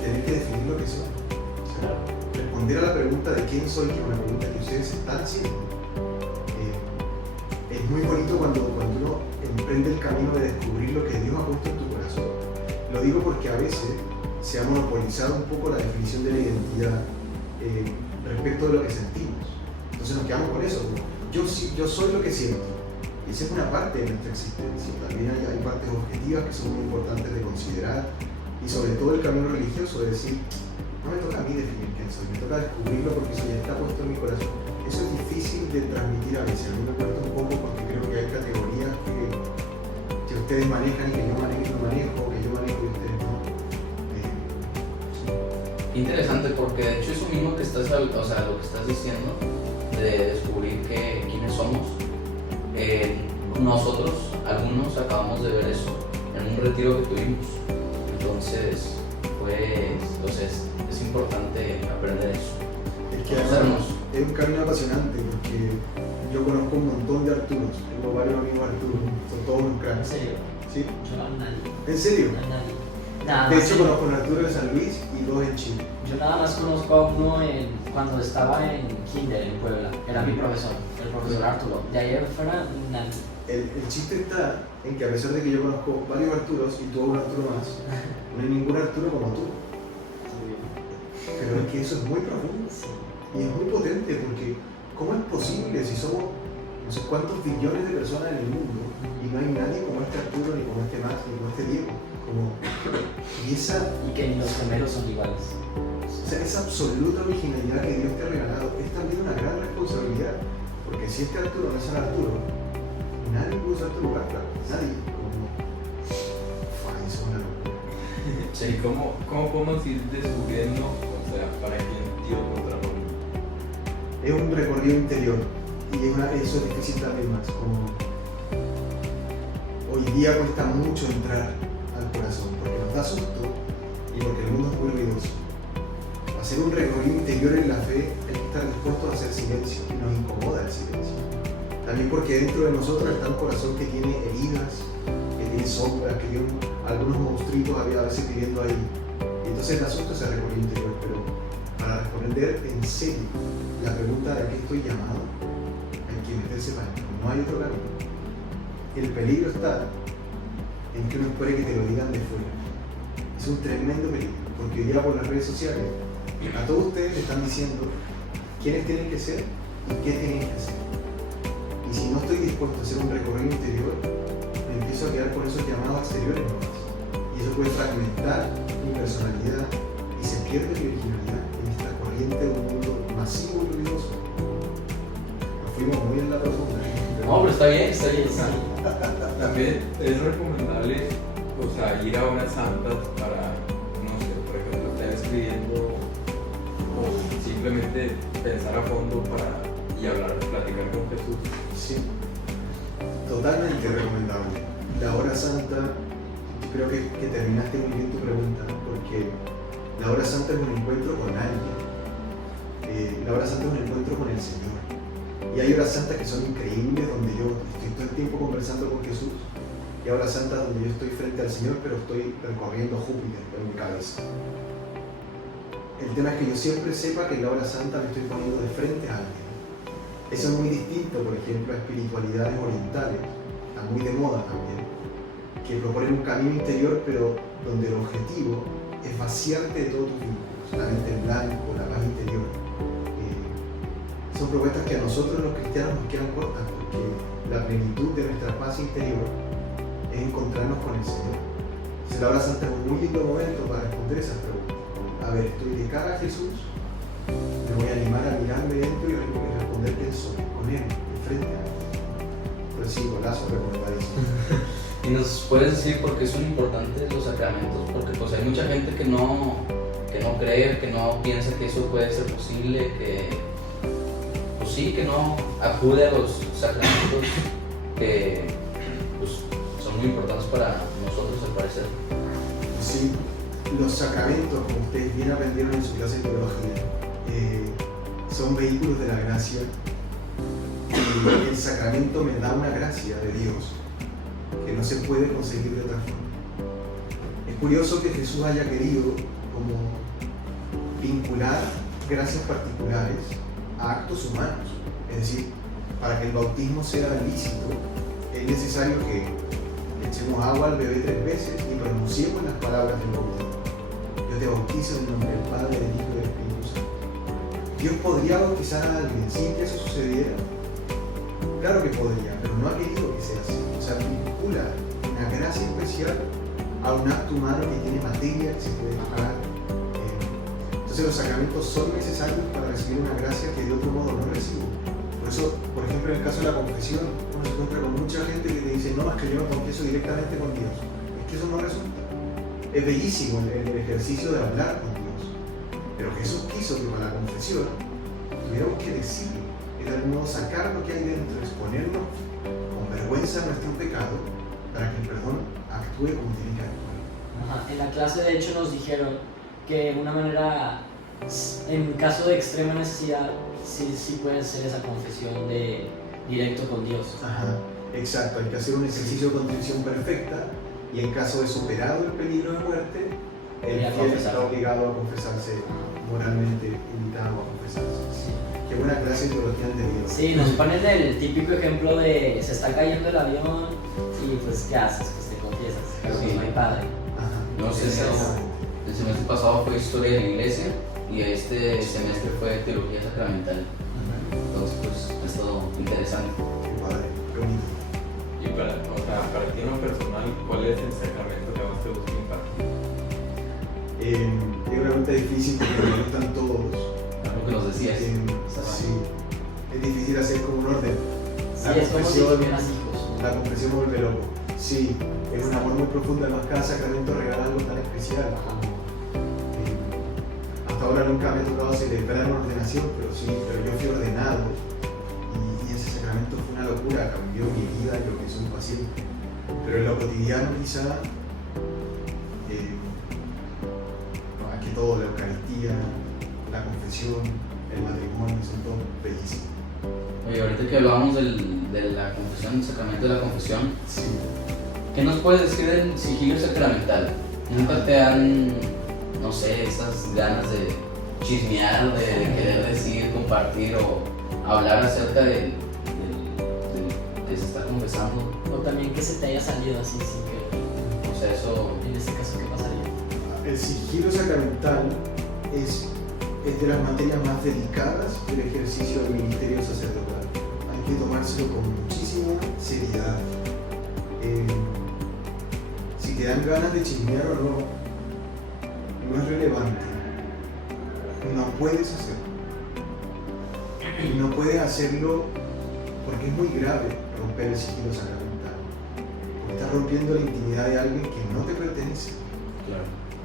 tener que definir lo que son. O sea, responder a la pregunta de quién soy, que es una pregunta que ustedes están haciendo. Es muy bonito cuando uno emprende el camino de descubrir lo que Dios ha puesto en tu corazón. Lo digo porque a veces se ha monopolizado un poco la definición de la identidad respecto de lo que sentimos. Entonces nos quedamos con eso. Yo soy lo que siento. Y esa es una parte de nuestra existencia. También hay partes objetivas que son muy importantes de considerar. Y sobre todo el camino religioso de decir, no me toca a mí definir quién soy, me toca descubrirlo porque eso ya está puesto en mi corazón. Eso es difícil de transmitir a veces. A mí me cuesta un poco porque creo que hay categorías que ustedes manejan y que yo manejo, que yo manejo y ustedes no. Interesante, porque de hecho eso mismo que estás, o sea, lo que estás diciendo de descubrir quiénes somos, nosotros, algunos, acabamos de ver eso en un retiro que tuvimos. Entonces, pues, es importante aprender eso. Es que además es un camino apasionante porque yo conozco un montón de Arturos, tengo varios amigos Arturos, son todos unos ¿En cracks. serio? ¿Sí? Yo a nadie. ¿En serio? A nadie. Nada De más hecho en- conozco un Arturo de San Luis y dos en Chile. Yo nada más conozco a uno cuando estaba en Kinder en Puebla. Era mi profesor, el profesor Arturo. De ahí afuera, nadie. El chiste está en que a pesar de que yo conozco varios Arturos y tú a un Arturo más, no hay ningún Arturo como tú. Pero es que eso es muy profundo y es muy potente porque ¿cómo es posible si somos no sé cuántos billones de personas en el mundo y no hay nadie como este Arturo, ni como este Max, ni como este Diego? Y que los gemelos son iguales. O sea, esa absoluta originalidad que Dios te ha regalado es también una gran responsabilidad, porque si este Arturo no es San Arturo, nadie puede usar tu lugar, claro, nadie. Eso es una locura. ¿Y cómo podemos ir descubriendo, o sea, para quién Dios nos trajo? Es un recorrido interior y eso es difícil también más. Como hoy día cuesta mucho entrar al corazón porque nos da susto y porque el mundo es muy ruidoso. Hacer un recorrido interior en la fe hay que estar dispuesto a hacer silencio y nos incomoda el silencio. También porque dentro de nosotros está un corazón que tiene heridas, que tiene sombras, que tiene algunos monstruitos a veces viviendo ahí. Y entonces da susto ese recorrido interior, pero para responder en serio la pregunta de a qué estoy llamado, hay que meterse para adentro, no hay otro camino. El peligro está en que uno espere que te lo digan de fuera. Es un tremendo peligro, porque hoy día por las redes sociales a todos ustedes le están diciendo quiénes tienen que ser y qué tienen que hacer. Y si no estoy dispuesto a hacer un recorrido interior, me empiezo a quedar con esos llamados exteriores nomás. Y eso puede fragmentar mi personalidad y se pierde mi originalidad en esta corriente de un mundo masivo y ruidoso. Nos fuimos muy en la profunda. No, pero está bien, está bien. Sí. También es recomendable, o sea, ir a horas santas para, no sé, por ejemplo, estar escribiendo o simplemente pensar a fondo y platicar con Jesús. Sí, totalmente recomendable. La hora santa, creo que terminaste muy bien tu pregunta, ¿no? Porque la hora santa es un encuentro con alguien. La hora santa es un encuentro con el Señor. Y hay horas santas que son increíbles, donde yo estoy todo el tiempo conversando con Jesús. Y horas santas donde yo estoy frente al Señor, pero estoy recorriendo Júpiter en mi cabeza. El tema es que yo siempre sepa que en la hora santa me estoy poniendo de frente a alguien. Eso es muy distinto, por ejemplo, a espiritualidades orientales, está muy de moda también, que proponen un camino interior, pero donde el objetivo es vaciarte de todos tus vínculos, la mente en blanco, la paz interior. Son propuestas que a nosotros los cristianos nos quedan cortas, porque la plenitud de nuestra paz interior es encontrarnos con el Señor. Entonces la hora santa es un muy lindo momento para responder esas preguntas. A ver, estoy de cara a Jesús, me voy a animar a mirarme dentro y responder quién soy, con Él, de frente a Él. Pero sí, golazo, recomendadísimo. Y nos puedes decir por qué son importantes los sacramentos, porque pues hay mucha gente que no cree, que no piensa que eso puede ser posible, que pues sí, que no acude a los sacramentos que pues, son muy importantes para nosotros al parecer. Sí, los sacramentos, como ustedes bien aprendieron en su clase de teología, son vehículos de la gracia. Y el sacramento me da una gracia de Dios que no se puede conseguir de otra forma. Es curioso que Jesús haya querido como vincular gracias particulares a actos humanos. Es decir, para que el bautismo sea lícito, es necesario que echemos agua al bebé 3 veces y pronunciemos las palabras del bautismo. Yo te bautizo en el nombre del Padre, del Hijo y del Espíritu Santo. ¿Dios podría bautizar a alguien sin que eso sucediera? Claro que podría, pero no ha querido que sea así. O sea, vincula una gracia especial a un acto humano que tiene materia que se puede tocar. Entonces los sacramentos son necesarios para recibir una gracia que de otro modo no recibo. Por eso, por ejemplo, en el caso de la confesión, uno se encuentra con mucha gente que te dice, no, es que yo me confieso directamente con Dios. Es que eso no resulta. Es bellísimo el ejercicio de hablar con Dios. Pero Jesús quiso que para la confesión tuviéramos que decirlo. De algún modo sacar lo que hay dentro, exponernos con vergüenza a nuestro pecado para que el perdón actúe como tiene que actuar. Ajá. En la clase de hecho nos dijeron que una manera, en caso de extrema necesidad, sí puede hacer esa confesión de directo con Dios. Ajá, exacto, hay que hacer un ejercicio de contrición perfecta y en caso de superado el peligro de muerte, el fiel está obligado a confesarse, moralmente invitado a confesarse. Sí. Qué buena clase de teología de Dios. Sí, nos ponen el típico ejemplo de se está cayendo el avión y pues ¿qué haces? Pues te confiesas, pero pues Sí. no hay padre. Ajá, No sé si exactamente. el semestre pasado fue historia de la iglesia y este semestre fue teología sacramental. Entonces, pues es todo interesante. Qué padre, qué bonito. Y para ti en lo personal, ¿cuál es el sacramento que más te gusta impartir? Es una pregunta difícil porque me gustan todos. Algo que nos decías. Sí, es difícil hacer como un orden. Sí, es como si tuvieras hijos. La confesión me vuelve loco. Sí, es un amor muy profundo. Además, cada sacramento regala algo tan especial. Hasta ahora nunca me ha tocado celebrar una ordenación, pero yo fui ordenado. Y ese sacramento fue una locura, cambió mi vida y lo que soy paciente. Pero en lo cotidiano, quizá, aquí todo, la Eucaristía, la confesión, el matrimonio, son todos bellísimos. Oye, ahorita que hablábamos de la confesión, el sacramento de la confesión, Sí. ¿qué nos puedes decir del sigilio sacramental? ¿Nunca te han, no sé, esas ganas de chismear, de querer decir, compartir o hablar acerca de se está confesando? O también que se te haya salido así sin que, O sea, eso... en este caso, ¿qué pasaría? El sigilo sacramental es de las materias más delicadas del ejercicio del ministerio sacerdotal. Hay que tomárselo con muchísima seriedad. Si te dan ganas de chismear o no es relevante. No puedes hacerlo. Y no puedes hacerlo porque es muy grave romper el sigilo sacramental. Porque estás rompiendo la intimidad de alguien que no te pertenece. Claro.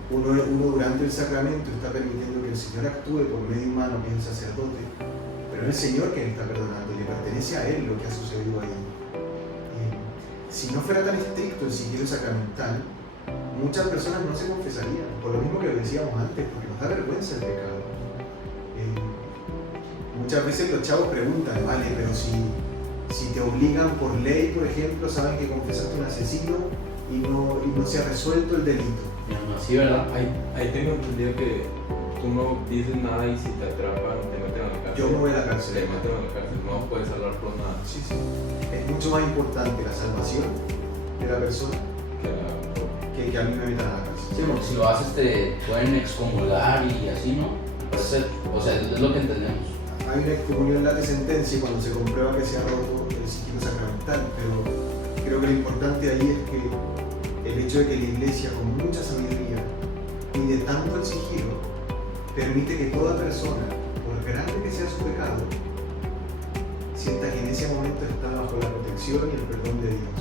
Uno durante el sacramento está permitiendo que el Señor actúe por medio humano, que es el sacerdote, pero es el Señor quien está perdonando, le pertenece a Él lo que ha sucedido ahí. Si no fuera tan estricto el sigilo sacramental, muchas personas no se confesarían, por lo mismo que decíamos antes, porque nos da vergüenza el pecado. Muchas veces los chavos preguntan, vale, pero si te obligan por ley, por ejemplo, saben que confesaste un asesino y no se ha resuelto el delito. Sí, ¿verdad? Ahí tengo entendido que tú no dices nada y si te atrapan te meten a la cárcel. Yo me voy a la cárcel. Te meten a la cárcel, no puedes hablar por nada. Sí. Es mucho más importante la salvación de la persona que a mí me metan a la cárcel. Sí, porque si lo haces te pueden excomulgar y así, ¿no? Parece, o sea, es lo que entendemos. Hay una excomunión late sentencia cuando se comprueba que se ha roto el sigilo sacramental, pero creo que lo importante ahí es que el hecho de que la Iglesia, con mucha sabiduría, cuide tanto el sigilo, permite que toda persona, por grande que sea su pecado, sienta que en ese momento está bajo la protección y el perdón de Dios.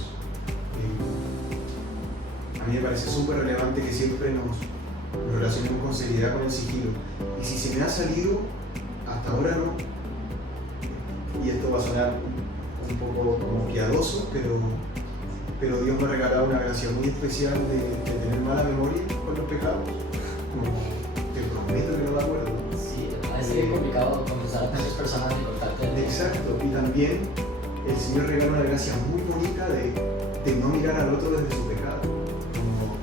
A mí me parece súper relevante que siempre nos relacionemos con seriedad con el sigilo. Y si se me ha salido, hasta ahora no. y esto va a sonar un poco como piadoso, pero Dios me ha regalado una gracia muy especial de tener mala memoria con los pecados. Como, te prometo que no me acuerdo. Sí, es bien complicado confesar a tantas personas y cortarte el dedo. Exacto, y también el Señor regala una gracia muy bonita de no mirar al otro desde su pecado. Como,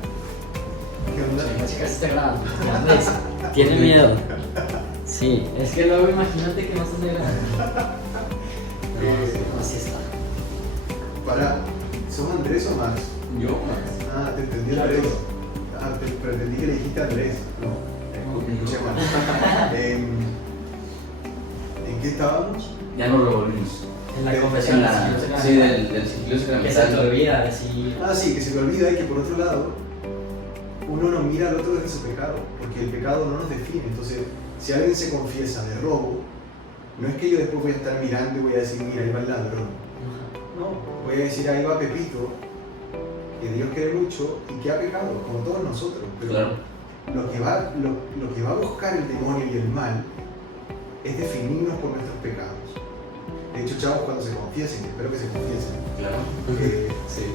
¿qué onda? La chica sí está grabando. Andrés, tiene miedo. Sí, es que luego imagínate que no estás grabando. No, así está. ¿Son Andrés o Max? Yo más. Ah, te entendí Andrés. Pero entendí que le dijiste Andrés. No, escuché mal. ¿En qué estábamos? Ya nos revolvimos. En la confesión, Sí, del ciclo que se te sacramental. olvida decir. Ah, sí, que se me olvida y que por otro lado, uno no mira al otro desde su pecado, porque el pecado no nos define. Entonces, si alguien se confiesa de robo, no es que yo después voy a estar mirando y voy a decir, mira, ahí va el ladrón. No, voy a decir, ahí va Pepito, que Dios quiere mucho y que ha pecado, como todos nosotros. Pero Claro. lo que va a buscar el demonio y el mal es definirnos por nuestros pecados. De hecho, chavos, cuando se confiesen, espero que se confiesen, Claro. Sí.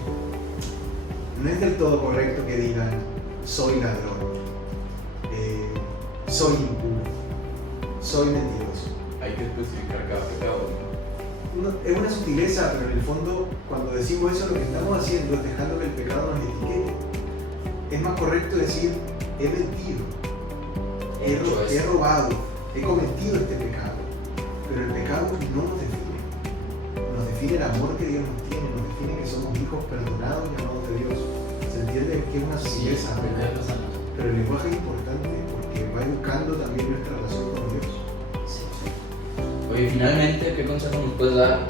no es del todo correcto que digan, soy ladrón, soy impuro, soy mentiroso. Hay que especificar cada pecado, ¿no? Es una sutileza, pero en el fondo, cuando decimos eso, lo que estamos haciendo es dejando que el pecado nos etiquete. Es más correcto decir, he mentido, he robado, he cometido este pecado. Pero el pecado no nos define. Nos define el amor que Dios nos tiene, nos define que somos hijos perdonados y amados de Dios. Se entiende que es una sutileza, pero el lenguaje es importante porque va educando también nuestra relación con Dios. Oye, finalmente, ¿qué consejo nos puedes dar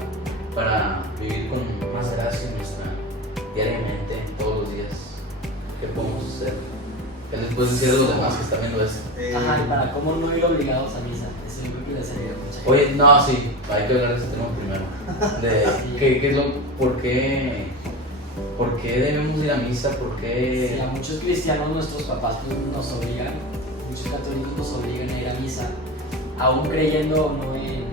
para vivir con más gracia diariamente, todos los días? ¿Qué podemos hacer? ¿Qué les puedes decir a los demás que están viendo esto? Ajá, y para cómo no ir obligados a misa. Eso yo creo que les ayuda mucha gente. Oye, no, sí, hay que hablar de ese tema primero. De qué es lo, por qué debemos ir a misa, por qué. Sí, a muchos cristianos nuestros papás pues, nos obligan, muchos católicos nos obligan a ir a misa, aún creyendo o no en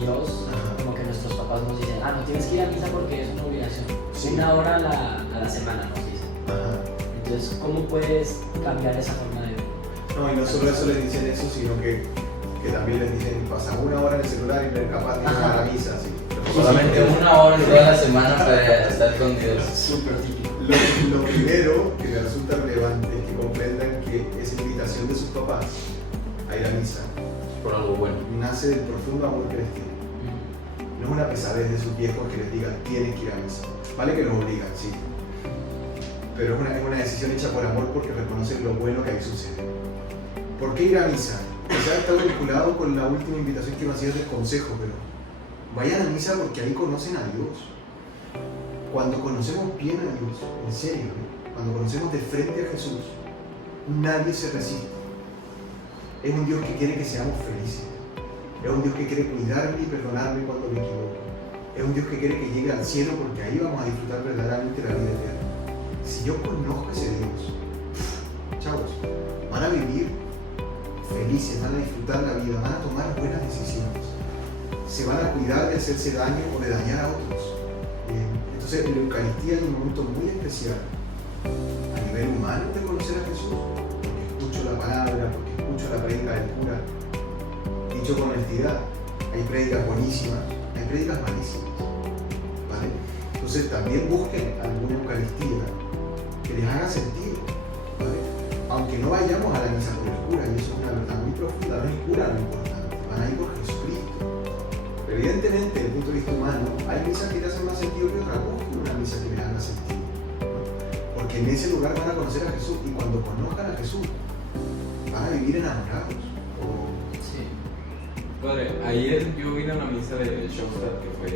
Dios, Ajá. como que nuestros papás nos dicen, no tienes que ir a misa porque es una obligación. Sí. 1 hora a la semana nos dicen. Ajá. Entonces, ¿cómo puedes cambiar esa forma de ver? No, y no solo eso les dicen eso, sino que también les dicen, pasa 1 hora en el celular y no eres capaz de ir a la misa. Así. Solamente 1 hora en toda la semana para estar con Dios. Súper típico. Lo primero que me resulta relevante es que comprendan que esa invitación de sus papás a ir a misa Por algo bueno. nace del profundo amor que les tienen. No es una pesadez de sus viejos que les digan tienes que ir a misa. Vale que los obligan, sí. Pero es una decisión hecha por amor porque reconocen lo bueno que ahí sucede. ¿Por qué ir a misa? Quizás está vinculado con la última invitación que me hacías del consejo, pero vayan a misa porque ahí conocen a Dios. Cuando conocemos bien a Dios, en serio, cuando conocemos de frente a Jesús, nadie se resiste. Es un Dios que quiere que seamos felices. Es un Dios que quiere cuidarme y perdonarme cuando me equivoco. Es un Dios que quiere que llegue al cielo porque ahí vamos a disfrutar verdaderamente la vida eterna. Si yo conozco a ese Dios, chavos, van a vivir felices, van a disfrutar la vida, van a tomar buenas decisiones. Se van a cuidar de hacerse daño o de dañar a otros. Entonces, en la Eucaristía hay un momento muy especial a nivel humano de conocer a Jesús, porque escucho la palabra, porque escucho la prédica del cura. Dicho con honestidad, hay prédicas buenísimas, hay prédicas malísimas, ¿vale? Entonces también busquen alguna Eucaristía que les haga sentido, ¿vale? Aunque no vayamos a la misa por el cura, y eso es una verdad muy profunda, no es el cura lo importante, van a ir por Jesucristo. Pero evidentemente, desde el punto de vista humano, hay misas que te hacen más sentido que otras, busquen una misa que les haga sentido, ¿no? Porque en ese lugar van a conocer a Jesús, y cuando conozcan a Jesús, van a vivir enamorados. Sí. Padre, ayer yo vine a una misa de Schoenstatt que fue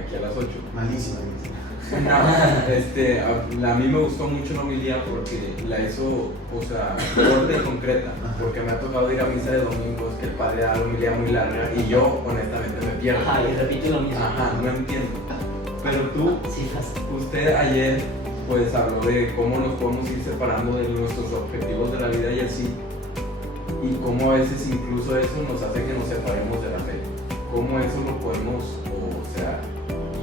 aquí a las 8. Malísima misa. No, a mí me gustó mucho la homilía porque la hizo, o sea, corta y concreta. Porque me ha tocado ir a misa de domingos que el padre da la homilía muy larga y yo, honestamente, me pierdo. Ajá, y repite lo mismo. Ajá, no entiendo. Pero tú, Sí, usted ayer, pues habló de cómo nos podemos ir separando de nuestros objetivos de la vida y así. Y cómo a veces incluso eso nos hace que nos separemos de la fe. cómo eso lo podemos, o sea,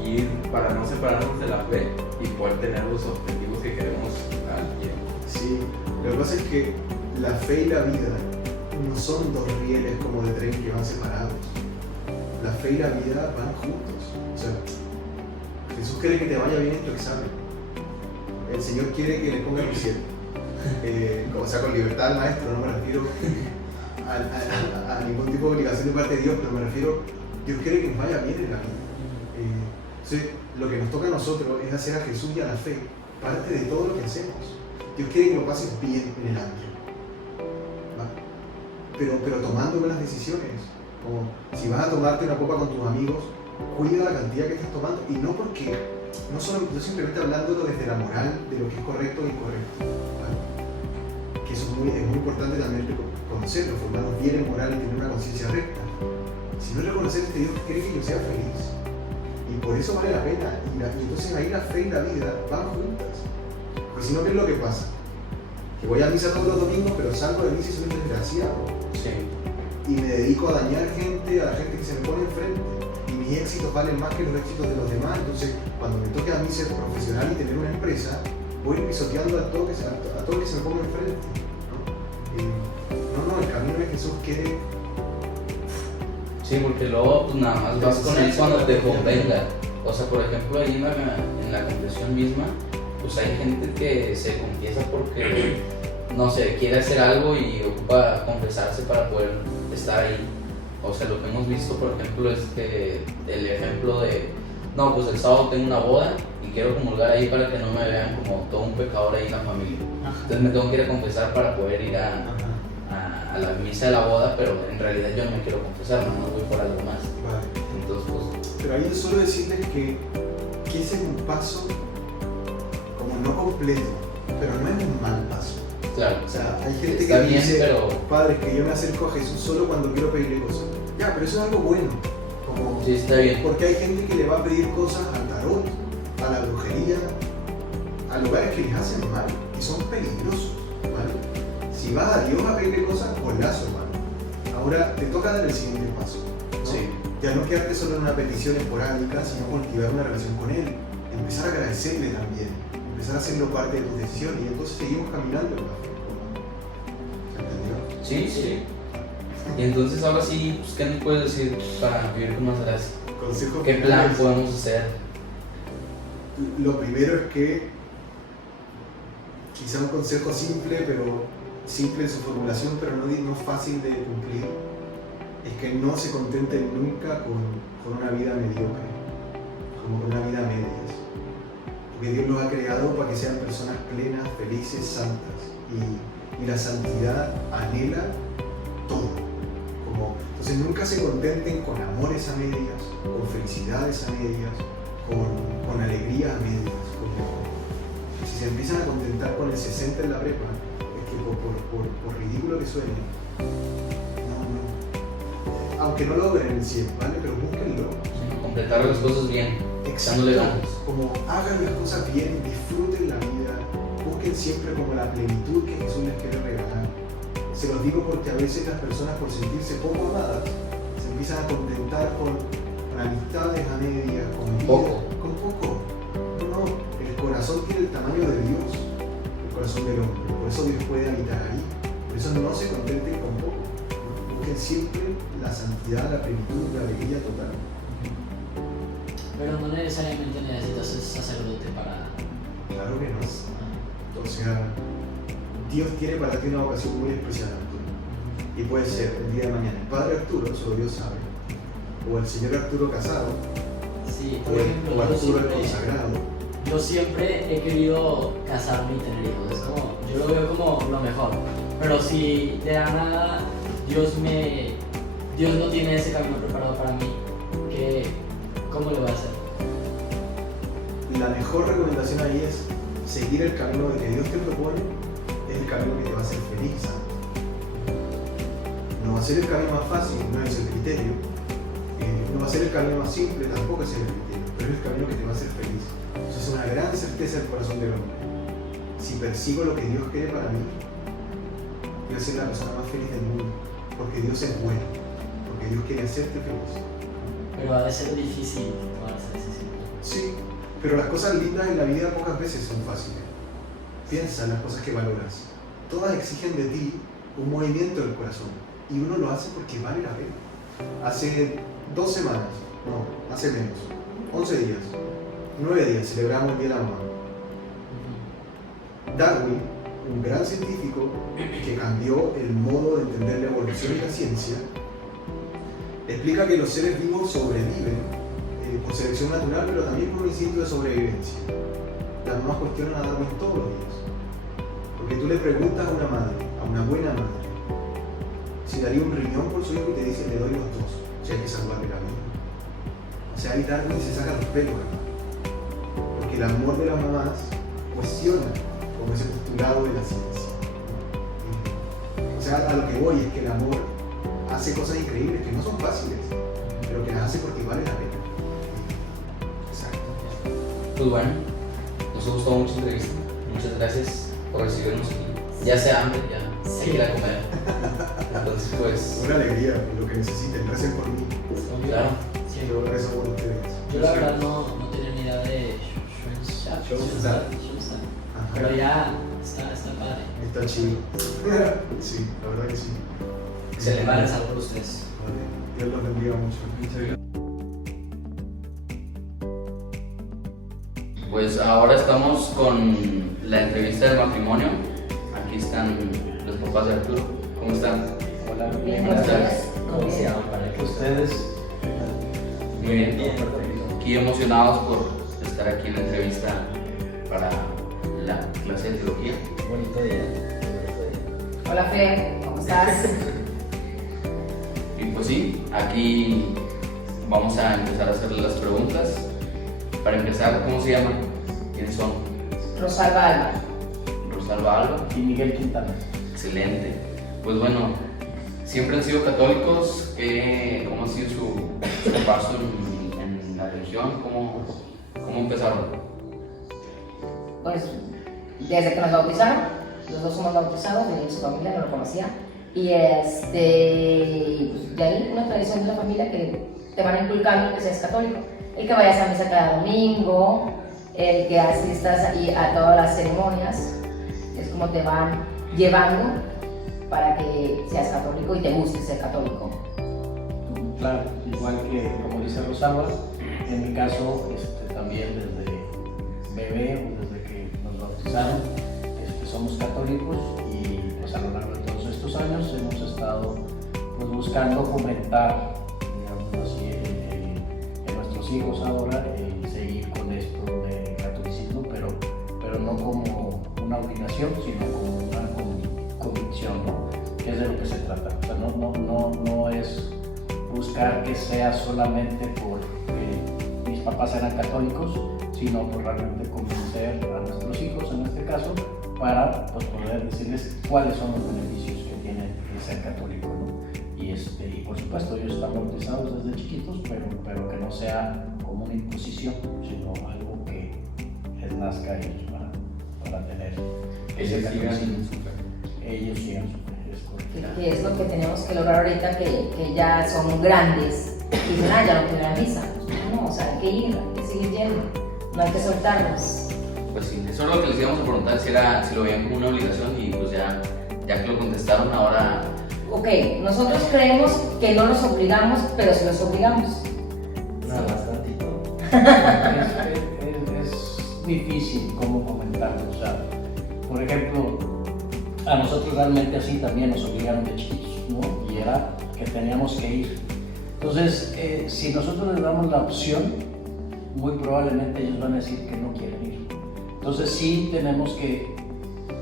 ir para no separarnos de la fe y poder tener los objetivos que queremos al tiempo. Sí, lo que pasa es que la fe y la vida no son dos rieles como de tren que van separados. La fe y la vida van juntos. O sea, Jesús quiere que te vaya bien en tu examen. El Señor quiere que le pongas el 7. O sea, con libertad al maestro, no me refiero a ningún tipo de obligación de parte de Dios, pero me refiero, Dios quiere que nos vaya bien en la vida. Entonces, lo que nos toca a nosotros es hacer a Jesús y a la fe parte de todo lo que hacemos. Dios quiere que lo pases bien en el año, ¿vale? Pero tomando buenas decisiones. Como si vas a tomarte una copa con tus amigos, cuida la cantidad que estás tomando, y no porque, no simplemente hablándolo desde la moral de lo que es correcto o incorrecto, ¿vale? Que eso es muy importante también reconocerlo, formarnos bien en moral y tener una conciencia recta, sino reconocer que Dios quiere que yo sea feliz, y por eso vale la pena, y entonces ahí la fe y la vida van juntas. Porque si no, ¿qué es lo que pasa? Que voy a misa todos los domingos, pero salgo de misa y soy un desgraciado. Sí. Y me dedico a dañar gente, a la gente que se me pone enfrente. Y mis éxitos valen más que los éxitos de los demás. Entonces, cuando me toque a mí ser profesional y tener una empresa, voy pisoteando a todo que se me ponga enfrente, ¿no? El camino de Jesús quiere... Sí, porque luego pues, nada más vas con él cuando te convenga. O sea, por ejemplo, ahí en la confesión misma, pues hay gente que se confiesa porque, no sé, quiere hacer algo y ocupa confesarse para poder estar ahí. O sea, lo que hemos visto, por ejemplo, es que el ejemplo de, no, pues el sábado tengo una boda y quiero comulgar ahí para que no me vean como todo un pecador ahí en la familia. Entonces me tengo que ir a confesar para poder ir a la misa de la boda, pero en realidad yo no me quiero confesar, no voy por algo más. Vale. Entonces, pues... Pero ahí solo decirles que ese es un paso como no completo, pero no es un mal paso. Claro. O sea, hay gente Está que bien, dice, pero... padre, que yo me acerco a Jesús solo cuando quiero pedirle cosas. Ya, pero eso es algo bueno. Como, Sí, está bien. porque hay gente que le va a pedir cosas al tarot, a la brujería, a lugares que les hacen mal y son peligrosos, ¿vale? Si vas a Dios a pedirle cosas, golazo, hermano. Ahora te toca dar el siguiente paso, ¿no? Sí. Ya no quedarte solo en una petición esporádica, sino cultivar una relación con Él. Empezar a agradecerle también, empezar a hacerlo parte de tus decisiones, y entonces seguimos caminando en la fe. ¿Se entendió? Sí. Y entonces ahora sí, pues, ¿qué nos puedes decir para vivir con más gracia? Consejos ¿Qué plan podemos hacer? Lo primero es que, quizá un consejo simple, simple en su formulación, pero no fácil de cumplir, es que no se contenten nunca con una vida mediocre, como con una vida a medias. Porque Dios los ha creado para que sean personas plenas, felices, santas. Y la santidad anhela todo. Entonces nunca se contenten con amores a medias, con felicidades a medias, con alegría a medias. Si se empiezan a contentar con el 60 en la prepa, es que por ridículo que suene, no. Aunque no logren el 100, ¿vale? Pero búsquenlo. Completar las cosas bien, echándole ganas. Como hagan las cosas bien, disfruten la vida, busquen siempre como la plenitud que Jesús les quiere regalar. Se los digo porque a veces las personas, por sentirse poco amadas, se empiezan a contentar con amistades a medias, con vida, con poco. No, el corazón tiene el tamaño de Dios, el corazón del hombre, por eso Dios puede habitar ahí. Por eso no se contenten con poco, busquen siempre la santidad, la plenitud, la alegría total. Pero no necesariamente necesitas ser sacerdote para... Claro que no. O sea, Dios tiene para ti una vocación muy especial, Arturo. Y puede ser el día de mañana el padre Arturo, solo Dios sabe, o el señor Arturo Casado, Sí, o por ejemplo, Arturo el consagrado. yo siempre he querido casarme y tener hijos. Es como, yo lo veo como lo mejor. Pero si de la nada Dios no tiene ese camino preparado para mí, ¿cómo lo voy a hacer? La mejor recomendación ahí es seguir el camino que Dios te propone, es el camino que te va a hacer feliz, ¿sabes? No va a ser el camino más fácil, no es el criterio. No va a ser el camino más simple, tampoco es el criterio, pero es el camino que te va a hacer feliz. Eso es una gran certeza del corazón del hombre. Si persigo lo que Dios quiere para mí, voy a ser la persona más feliz del mundo, porque Dios es bueno, porque Dios quiere hacerte feliz. Pero ha de ser difícil tomar esa decisión. Sí, pero las cosas lindas en la vida pocas veces son fáciles. Piensa en las cosas que valoras. Todas exigen de ti un movimiento del corazón y uno lo hace porque vale la pena. Hace 2 semanas, no, hace menos, 11 días, 9 días celebramos el Día de la Mamá. Darwin, un gran científico que cambió el modo de entender la evolución y la ciencia, explica que los seres vivos sobreviven por selección natural, pero también por un instinto de sobrevivencia. Las mamás cuestionan a Darwin todos los días. Porque tú le preguntas a una madre, a una buena madre, si daría un riñón por su hijo y te dice, le doy los 2, si hay que salvarle la vida. O sea, ahí Darwin se saca los pelos, hermano. Porque el amor de las mamás cuestiona como ese postulado de la ciencia. O sea, a lo que voy es que el amor hace cosas increíbles que no son fáciles, pero que las hace porque vale la pena. Exacto. Pues bueno, nos ha gustado mucho la entrevista. Muchas gracias por recibirnos aquí. Ya sea hambre, ya hay que ir a comer. Entonces, pues, Una alegría, lo que necesiten, recen por mí. claro. Sí. Yo rezo por ustedes. Yo la verdad no tenía ni idea de Schoenstatt, pero ya está padre. Está chido. Sí, la verdad que sí. Excelente. Vale, salud por ustedes. Vale. Dios los bendiga mucho. Muchas gracias. Pues ahora estamos con la entrevista del matrimonio. Aquí están los papás de Arturo. ¿Cómo están? Hola, Bien, Buenas tardes. gracias. ¿Cómo se llama para que ustedes. Muy bien. Aquí emocionados por estar aquí en la entrevista para la clase de teología. bonito día. Hola Fer, ¿cómo estás? Y pues sí, aquí vamos a empezar a hacerle las preguntas. Para empezar, ¿cómo se llaman? ¿Quiénes son? Rosalba Alba. Rosalba Alba. Y Miguel Quintana. Excelente. Pues bueno, siempre han sido católicos. ¿Cómo ha sido su paso en la religión? ¿Cómo empezaron? Pues desde que nos bautizaron, los dos somos bautizados, de su familia, no lo conocía. Y pues, de ahí una tradición de la familia que te van inculcando que seas católico. El que vayas a misa cada domingo, el que asistas ahí a todas las ceremonias, es como te van llevando para que seas católico y te guste ser católico. Claro, igual que como dice Rosalba, en mi caso también desde bebé o desde que nos bautizaron somos católicos y pues a lo largo de todos estos años hemos estado pues, buscando fomentar, digamos así, en nuestros hijos ahora seguir con esto de catolicismo, pero no como una obligación, sino como una convicción, ¿no? Que es de lo que se trata. O sea, no es buscar que sea solamente porque mis papás eran católicos, sino por realmente convencer a nuestros hijos, en este caso, para pues, poder decirles cuáles son los beneficios que tiene el ser católico, ¿no? Y por supuesto ellos están bautizados desde chiquitos, pero que no sea como una imposición, sino algo que les nazca a ellos para tener ese catolicismo. Ellos sigan su fe, es correcto. Que es lo que tenemos que lograr ahorita, que ya son grandes y dicen, ya no quiero ir a misa. No, o sea, hay que ir, hay que seguir yendo, no hay que soltarnos. Pues sí, eso es lo que les íbamos a preguntar, si lo veían como una obligación y pues ya que lo contestaron ahora. Ok, nosotros creemos que no los obligamos, pero sí los obligamos. Nada más tantito. Es difícil cómo comentarlo, o sea, por ejemplo, a nosotros realmente así también nos obligaron de chiquitos, ¿no? Y era que teníamos que ir. Entonces, si nosotros les damos la opción, muy probablemente ellos van a decir que no quieren ir. Entonces sí tenemos que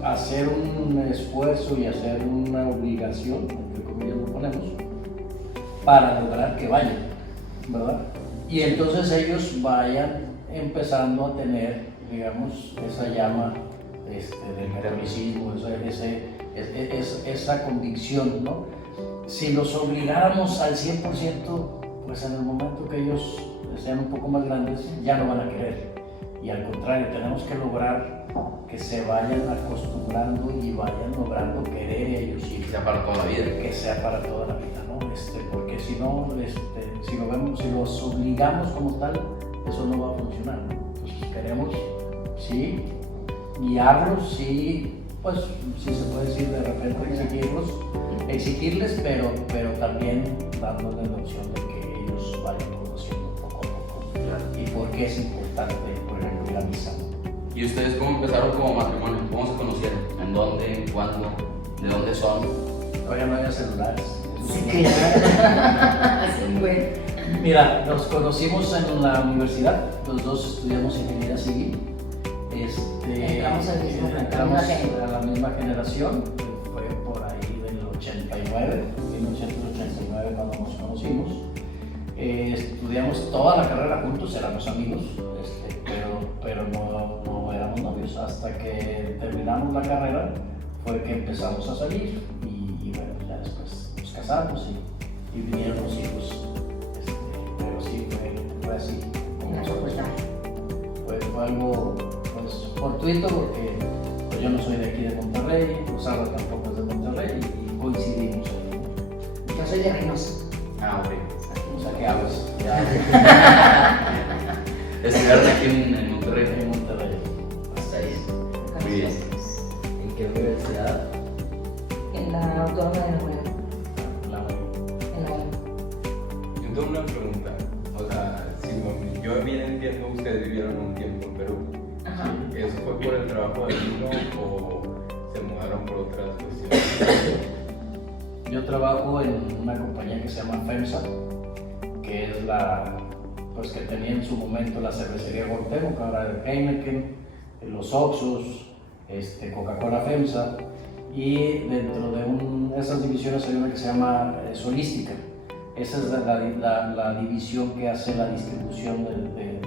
hacer un esfuerzo y hacer una obligación, entre comillas lo ponemos, para lograr que vayan, ¿verdad? Y entonces ellos vayan empezando a tener, digamos, esa llama del catolicismo, esa convicción, ¿no? Si los obligáramos al 100%, pues en el momento que ellos sean un poco más grandes, ya no van a querer. Y al contrario, tenemos que lograr que se vayan acostumbrando y vayan logrando querer ellos ir. Que sea para toda la vida. Que sea para toda la vida, ¿no? Porque si no, si los obligamos como tal, eso no va a funcionar, ¿no? Entonces queremos, sí, guiarlos, sí, pues, si se puede decir de repente exigirles, pero también dándoles la opción de que ellos vayan conociendo poco a poco. Y por qué es importante, por ejemplo, ir a misa. ¿Y ustedes cómo empezaron como matrimonio? ¿Cómo se conocieron? ¿En dónde? ¿Cuándo? ¿De dónde son? Todavía no había celulares. Sí, claro. Sí, güey. Mira, nos conocimos en la universidad, los dos estudiamos ingeniería civil. Entramos al mismo- entramos a la misma generación, fue por ahí del 89, 1989 cuando nos conocimos. Estudiamos toda la carrera juntos, éramos amigos, pero no éramos novios. Hasta que terminamos la carrera fue que empezamos a salir y bueno, ya después nos casamos y vinieron los hijos. Pero sí, fue así. En la facultad. Fue algo pues, fortuito porque pues, yo no soy de aquí de Monterrey, Rosalba tampoco es de Monterrey y coincidimos ahí. Yo soy de Reynosa. Ah, ok. O sea, ¿qué hagas? Ya Estudiaron aquí en Monterrey. en Monterrey. Hasta ahí. Muy bien. ¿En qué universidad? En la Autónoma de Nuevo León. En la Yo tengo una pregunta. O sea, yo bien entiendo, ustedes vivieron un tiempo en Perú. Ajá. ¿Eso fue por el trabajo de uno o se mudaron por otras cuestiones? Yo trabajo en una compañía que se llama FEMSA, que es pues que tenía en su momento la cervecería Cuauhtémoc, que ahora es Heineken, los Oxxos, Coca-Cola FEMSA, y dentro de esas divisiones hay una que se llama Solística. Esa es la división que hace la distribución de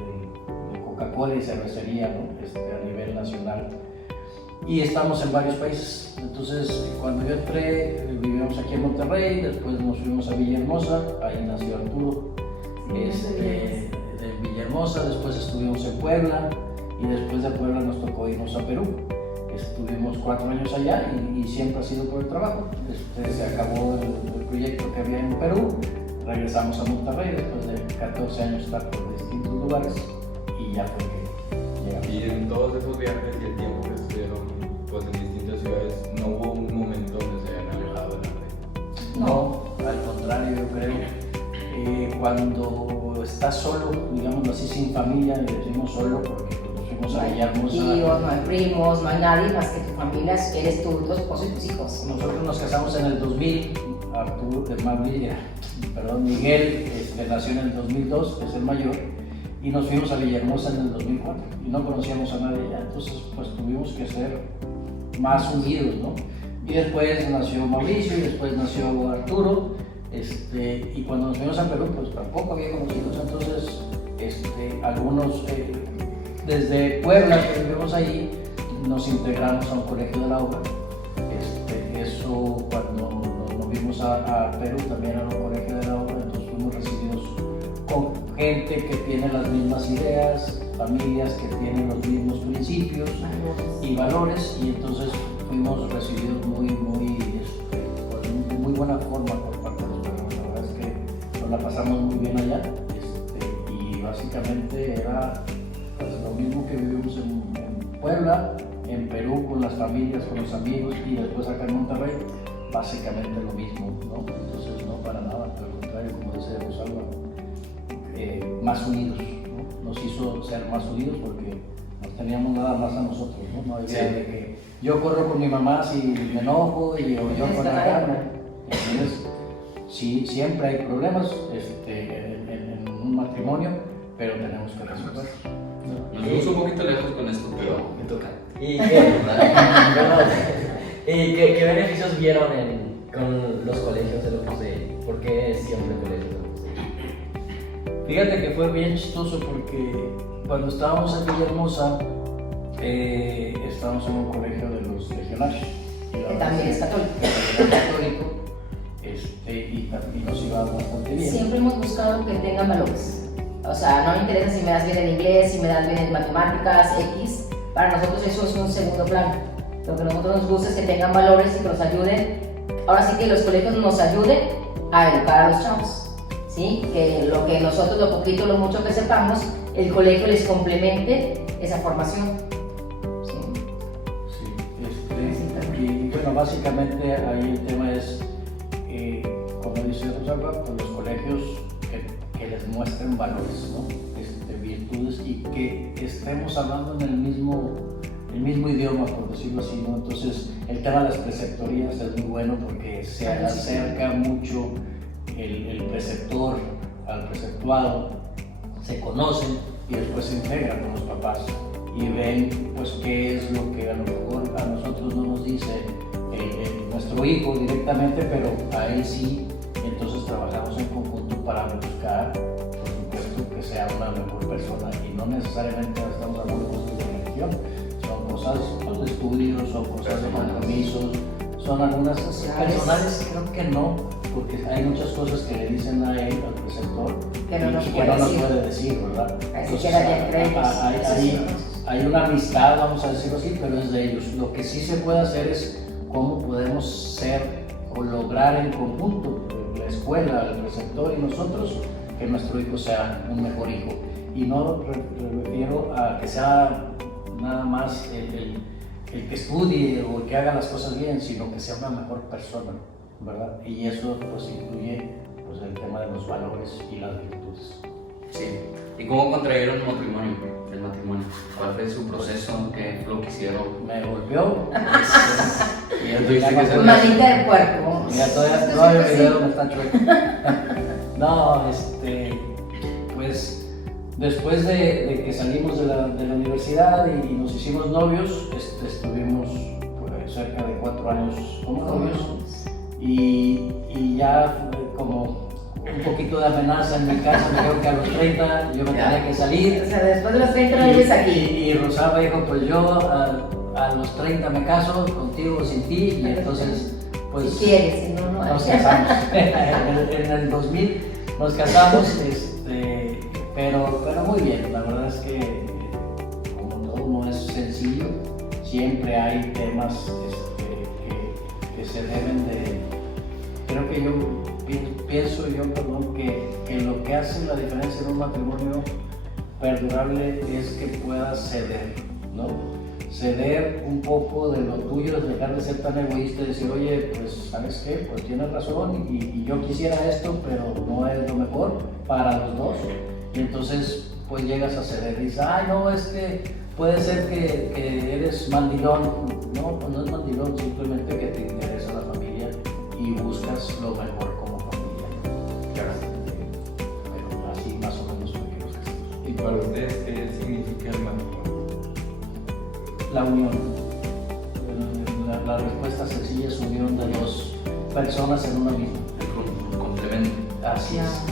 Coca-Cola y cervecería, ¿no? A nivel nacional. Y estamos en varios países. Entonces, cuando yo entré, vivíamos aquí en Monterrey, después nos fuimos a Villahermosa, ahí nació Arturo. De Villahermosa, después estuvimos en Puebla y después de Puebla nos tocó irnos a Perú. Estuvimos 4 años allá y siempre ha sido por el trabajo. Se acabó el proyecto que había en Perú, regresamos a Monterrey después de 14 años estar por distintos lugares y ya fue que llegamos. Y en todos esos viajes y el tiempo que estuvieron pues, en distintas ciudades, no hubo un momento donde se hayan alejado de la red. No, al contrario, yo creo. Cuando estás solo, digamos así, sin familia, le decimos solo porque pues, nos fuimos a Villahermosa. Tíos, no hay primos, no hay nadie más que tu familia, eres tú, tu esposo y tus hijos. Nosotros nos casamos en el 2000, Miguel nació en el 2002, es el mayor, y nos fuimos a Villahermosa en el 2004 y no conocíamos a nadie ya, entonces pues tuvimos que ser más unidos, ¿no? Y después nació Mauricio y después nació Arturo, y cuando nos fuimos a Perú pues tampoco había conocidos, entonces algunos desde Puebla que vivimos ahí nos integramos a un colegio de la obra. Eso cuando nos vimos a Perú también era un colegio de la obra, entonces fuimos recibidos con gente que tiene las mismas ideas, familias que tienen los mismos principios y valores, y entonces fuimos recibidos de muy buena forma por parte de los peruanos. La verdad es que nos la pasamos muy bien allá, y básicamente era pues, lo mismo que vivimos en Puebla, en Perú con las familias, con los amigos, y después acá en Monterrey, básicamente lo mismo, ¿no? Entonces no para nada, pero al contrario, como dice Rosalba, más unidos, ¿no? Nos hizo ser más unidos porque nos teníamos nada más a nosotros, ¿no? No había de que yo corro con mi mamá si me enojo y o yo con la carne. Entonces, sí, siempre hay problemas en un matrimonio, pero tenemos que resolver. Nos fuimos un poquito lejos con esto, pero Me toca. ¿Y qué beneficios vieron con los colegios de Opus Dei? ¿Por qué siempre colegios de Opus Dei? Fíjate que fue bien chistoso porque cuando estábamos en Villahermosa, estábamos en un colegio de los legionarios. Que también es católico. Y nos iba bastante bien. Siempre hemos buscado que tengan valores. O sea, no me interesa si me das bien en inglés, si me das bien en matemáticas, X. Para nosotros eso es un segundo plano. Lo que a nosotros nos gusta es que tengan valores y que nos ayuden ahora sí que los colegios nos ayuden a educar a los chavos, ¿sí? Que lo que nosotros, lo poquito, lo mucho que sepamos, el colegio les complemente esa formación. Sí, y bueno, básicamente ahí el tema es, como dice Rosalba, pues los colegios que les muestren valores, ¿no? Virtudes, y que estemos hablando en el mismo idioma, por decirlo así, ¿no? Entonces, el tema de las preceptorías es muy bueno porque se acerca mucho el preceptor al preceptuado, se conocen y después se integran con los papás y ven pues qué es lo que a lo mejor a nosotros no nos dice nuestro hijo directamente, pero a él sí. Entonces trabajamos en conjunto para buscar, por supuesto, que sea una mejor persona, y no necesariamente estamos hablando de cosas de religión, son cosas pues, de estudios, son cosas de compromisos, son algunas personales, creo que no, porque hay muchas cosas que le dicen a él, al preceptor, que no nos puede decir, ¿verdad? Así que hay una amistad, vamos a decirlo así, pero es de ellos. Lo que sí se puede hacer es cómo podemos ser o lograr en conjunto, la escuela, el preceptor y nosotros, que nuestro hijo sea un mejor hijo. Y no me refiero a que sea nada más el que estudie o el que haga las cosas bien, sino que sea una mejor persona, ¿verdad? Y eso pues incluye pues, el tema de los valores y las virtudes. Sí. ¿Y cómo contrayeron el matrimonio? ¿Cuál fue su proceso? ¿Qué fue lo que hicieron? Me golpeó. Y ya tuviste que hacer Manita del cuerpo. Mira, todavía el video me está chueco. No, pues después de que salimos de la universidad y nos hicimos novios, estuvimos pues, cerca de 4 años como novios, y ya como un poquito de amenaza en mi casa, me dijeron que a los 30 yo me tenía que salir. O sea, después de los 30 no vives aquí. Y Rosalba dijo, pues yo a los 30 me caso, contigo o sin ti, y entonces pues si quieres, si no, no. nos casamos. en el 2000 nos casamos, pero muy bien. La verdad es que como todo no es sencillo, siempre hay temas que se deben de... Creo que pienso yo, que lo que hace la diferencia en un matrimonio perdurable es que puedas ceder, ¿no? Ceder un poco de lo tuyo, dejar de ser tan egoísta y decir, oye, pues, ¿sabes qué? Pues tienes razón y yo quisiera esto, pero no es lo mejor para los dos. Y entonces, pues llegas a ceder y dices, ay, no, es que puede ser que eres mandilón. No, pues no es mandilón, simplemente que te interesa la familia y buscas lo mejor como familia. Claro. Pero así más o menos fue que nos casamos. ¿Y para ustedes qué significa el matrimonio? La unión. La respuesta sencilla es unión de dos personas en una misma. El complemento. Así es.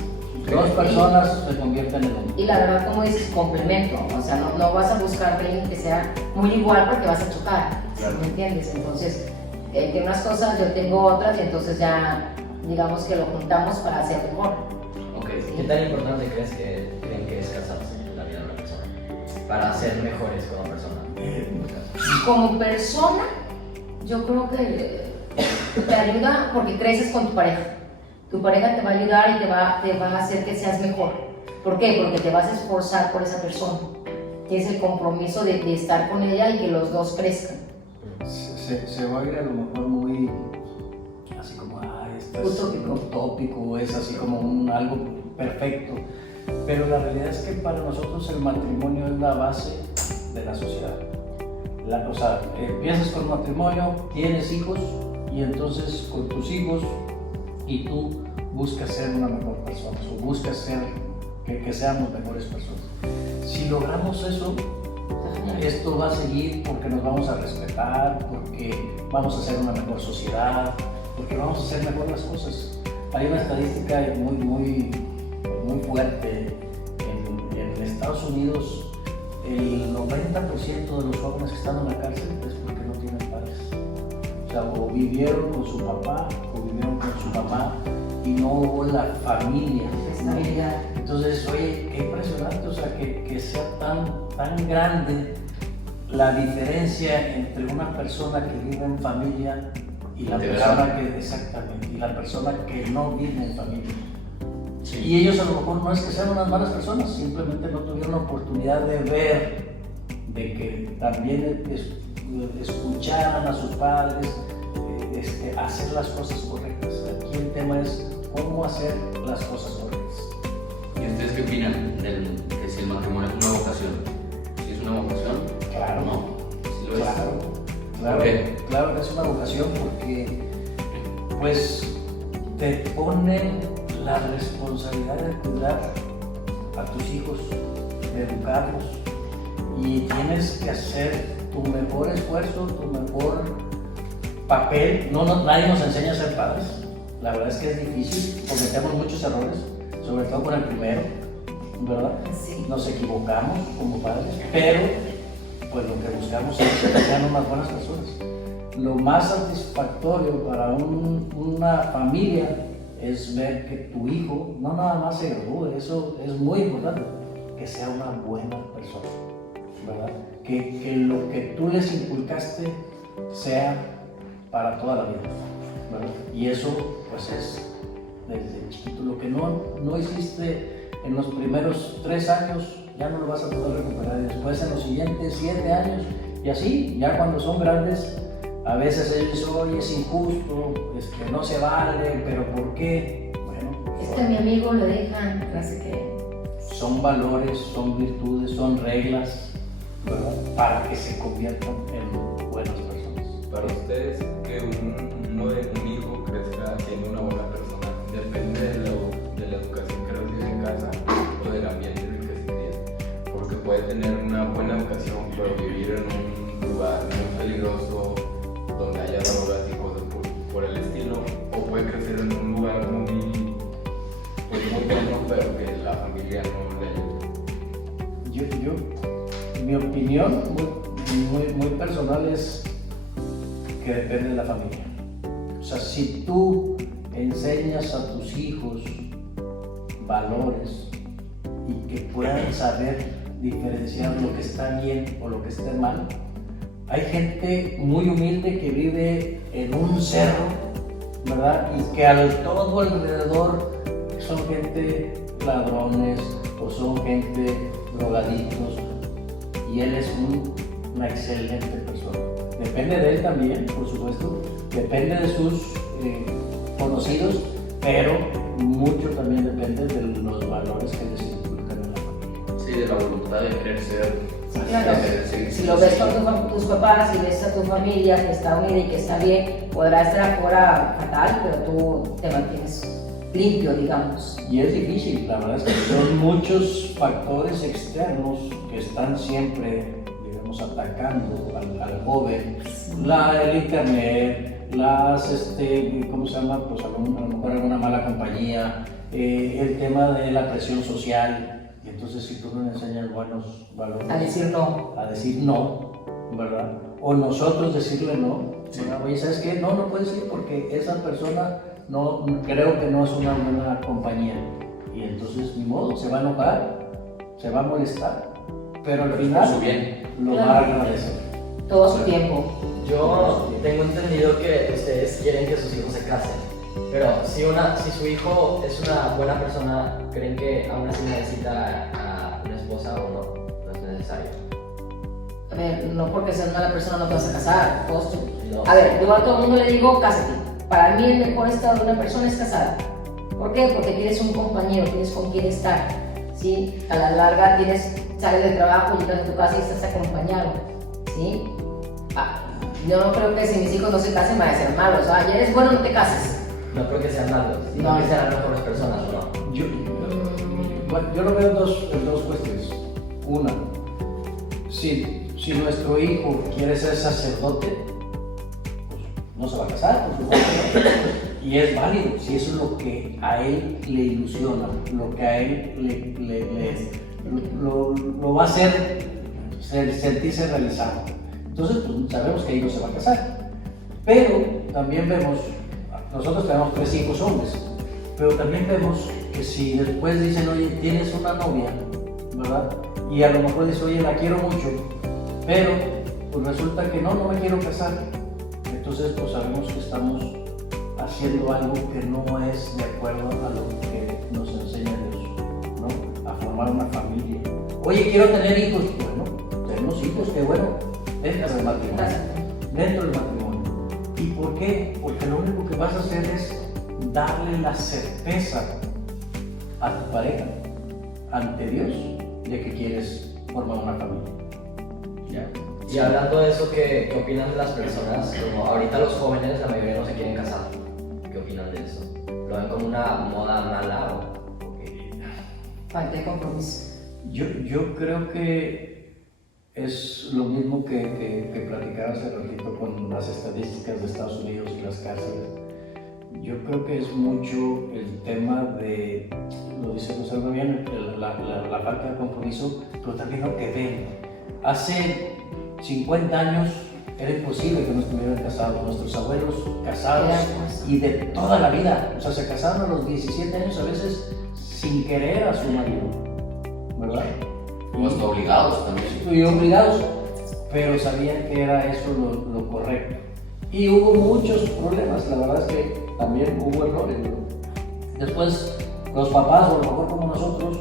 Dos personas se convierten en uno. Y la verdad, como dices, complemento. O sea, no vas a buscar a alguien que sea muy igual porque vas a chocar. Claro. ¿Me entiendes? Entonces, él tiene unas cosas, yo tengo otras, y entonces ya, digamos que lo juntamos para hacer mejor. Ok. ¿Qué tan importante creen que es casarse en la vida de una persona? Para ser mejores como persona. Como persona, yo creo que te ayuda porque creces con tu pareja. Tu pareja te va a ayudar y te va a hacer que seas mejor. ¿Por qué? Porque te vas a esforzar por esa persona. Tienes el compromiso de estar con ella y que los dos crezcan. Se va a ir a lo mejor muy así como, esto es utópico, es así como algo perfecto. Pero la realidad es que para nosotros el matrimonio es la base de la sociedad. O sea, empiezas con matrimonio, tienes hijos, y entonces con tus hijos y tú buscas ser una mejor persona, o buscas ser que seamos mejores personas. Si logramos eso, esto va a seguir porque nos vamos a respetar, porque vamos a ser una mejor sociedad, porque vamos a hacer mejor las cosas. Hay una estadística muy fuerte en Estados Unidos. El 90% de los jóvenes que están en la cárcel es porque no tienen padres. O sea, o vivieron con su papá o vivieron con su mamá y no hubo la familia. Estabilidad. Entonces, oye, qué impresionante, o sea, que sea tan grande la diferencia entre una persona que vive en familia Y la Integral. persona que, exactamente, y la persona que no vive en familia. Sí. Y ellos a lo mejor no es que sean unas malas personas, simplemente no tuvieron la oportunidad de ver, de que también escucharan a sus padres, hacer las cosas correctas. Aquí el tema es cómo hacer las cosas correctas. ¿Y ustedes qué opinan que si el matrimonio es una vocación? ¿Si es una vocación? Claro. No. ¿Si lo es? Claro, ¿Por qué? claro que es una vocación porque pues te ponen la responsabilidad de cuidar a tus hijos, de educarlos y tienes que hacer tu mejor esfuerzo, tu mejor papel. Nadie nos enseña a ser padres, la verdad es que es difícil, cometemos muchos errores, sobre todo con el primero, ¿verdad? Sí. Nos equivocamos como padres, pero pues lo que buscamos es que sean unas buenas personas. Lo más satisfactorio para una familia es ver que tu hijo no nada más se gradúe, eso es muy importante, que sea una buena persona, ¿verdad? Que lo que tú les inculcaste sea para toda la vida, ¿verdad? Y eso pues es desde chiquito. Lo que no hiciste en los primeros 3 años ya no lo vas a poder recuperar, y después en los siguientes 7 años y así, ya cuando son grandes, a veces ellos dicen, oye, es injusto, no se vale, pero ¿por qué? Bueno, Es que a mi amigo le dejan, no sé qué. son valores, son virtudes, son reglas, ¿verdad? Para que se conviertan en buenas personas. Para ustedes, que un hijo crezca siendo una buena persona, depende de la educación que recibe en casa o del ambiente en el que se cría. Porque puede tener una buena educación, pero vivir en un lugar muy peligroso, donde haya drogas y cosas por el estilo, o puede crecer en un lugar muy bueno, pero que la familia no le ayude. Mi opinión muy personal es que depende de la familia. O sea, si tú enseñas a tus hijos valores y que puedan saber diferenciar lo que está bien o lo que está mal. Hay gente muy humilde que vive en un cerro, ¿verdad? Y que todo alrededor son gente ladrones o son gente drogadictos, y él es una excelente persona. Depende de él también, por supuesto, depende de sus conocidos, pero mucho también depende de los valores que les inculcan en la familia. Sí, de la voluntad de querer ser. Claro, de querer seguir si lo ves con tus papás y ves a tu familia que está unida y que está bien, podrá estar afuera fatal, pero tú te mantienes limpio, digamos. Y es difícil, la verdad es que son muchos factores externos que están siempre, digamos, atacando al joven. El internet, ¿cómo se llama? Pues a lo mejor alguna mala compañía, el tema de la presión social. Y entonces si tú no le enseñas buenos valores A decir no, ¿verdad? O nosotros decirle no, ¿verdad? Oye, ¿sabes qué? No puedes ir porque esa persona no, creo que no es una buena compañía. Y entonces, ni modo, se va a enojar, se va a molestar, pero al final su bien. lo va a agradecer. todo su tiempo. Yo tengo entendido que ustedes quieren que sus hijos se casen, pero si su hijo es una buena persona, ¿creen que aún así necesita a una esposa o no? No es necesario. A ver, no porque seas mala persona no te vas a casar. No. A ver, yo a todo el mundo le digo, cásate. Para mí el mejor estado de una persona es casada. ¿Por qué? Porque tienes un compañero, tienes con quien estar. ¿Sí? A la larga sales del trabajo, llegas a tu casa y estás acompañado. ¿Sí? Yo no creo que si mis hijos no se casen van a ser malos. Ya eres bueno, no te cases. No creo que sean malos, sino que sean las mejores personas, ¿o no? Yo lo veo en dos cuestiones. Una, si nuestro hijo quiere ser sacerdote, pues no se va a casar, por supuesto, ¿no? Y es válido, si eso es lo que a él le ilusiona, lo que a él lo va a hacer sentirse realizado. Entonces, pues, sabemos que ahí no se va a casar. Pero también vemos, nosotros tenemos 3 hijos hombres, pero también vemos que si después dicen, oye, tienes una novia, ¿verdad? Y a lo mejor dice, oye, la quiero mucho, pero pues resulta que no me quiero casar. Entonces entonces pues sabemos que estamos haciendo algo que no es de acuerdo a lo que nos enseña Dios, ¿no? A formar una familia. Oye, quiero tener hijos. Bueno, tenemos hijos, qué bueno, dentro del matrimonio. Dentro del matrimonio. ¿Y por qué? Porque lo único que vas a hacer es darle la certeza a tu pareja ante Dios de que quieres formar una familia. Ya. Y hablando de eso, ¿qué opinan de las personas? Como ahorita los jóvenes, la mayoría no se quieren casar. ¿Qué opinan de eso? ¿Lo ven como una moda mala o qué? Falta de compromiso. Yo creo que es lo mismo que platicaba hace ratito con las estadísticas de Estados Unidos y las cárceles. Yo creo que es mucho el tema de, lo dice José bien, la falta de compromiso, pero también lo que ven. Hace 50 años era imposible que no estuvieran casados. Nuestros abuelos casados y de toda la vida. O sea, se casaron a los 17 años a veces sin querer a su marido, ¿verdad? O hasta obligados también. Y obligados, pero sabían que era eso lo correcto. Y hubo muchos problemas, la verdad es que también hubo errores, ¿no? Después, los papás, o a lo mejor como nosotros,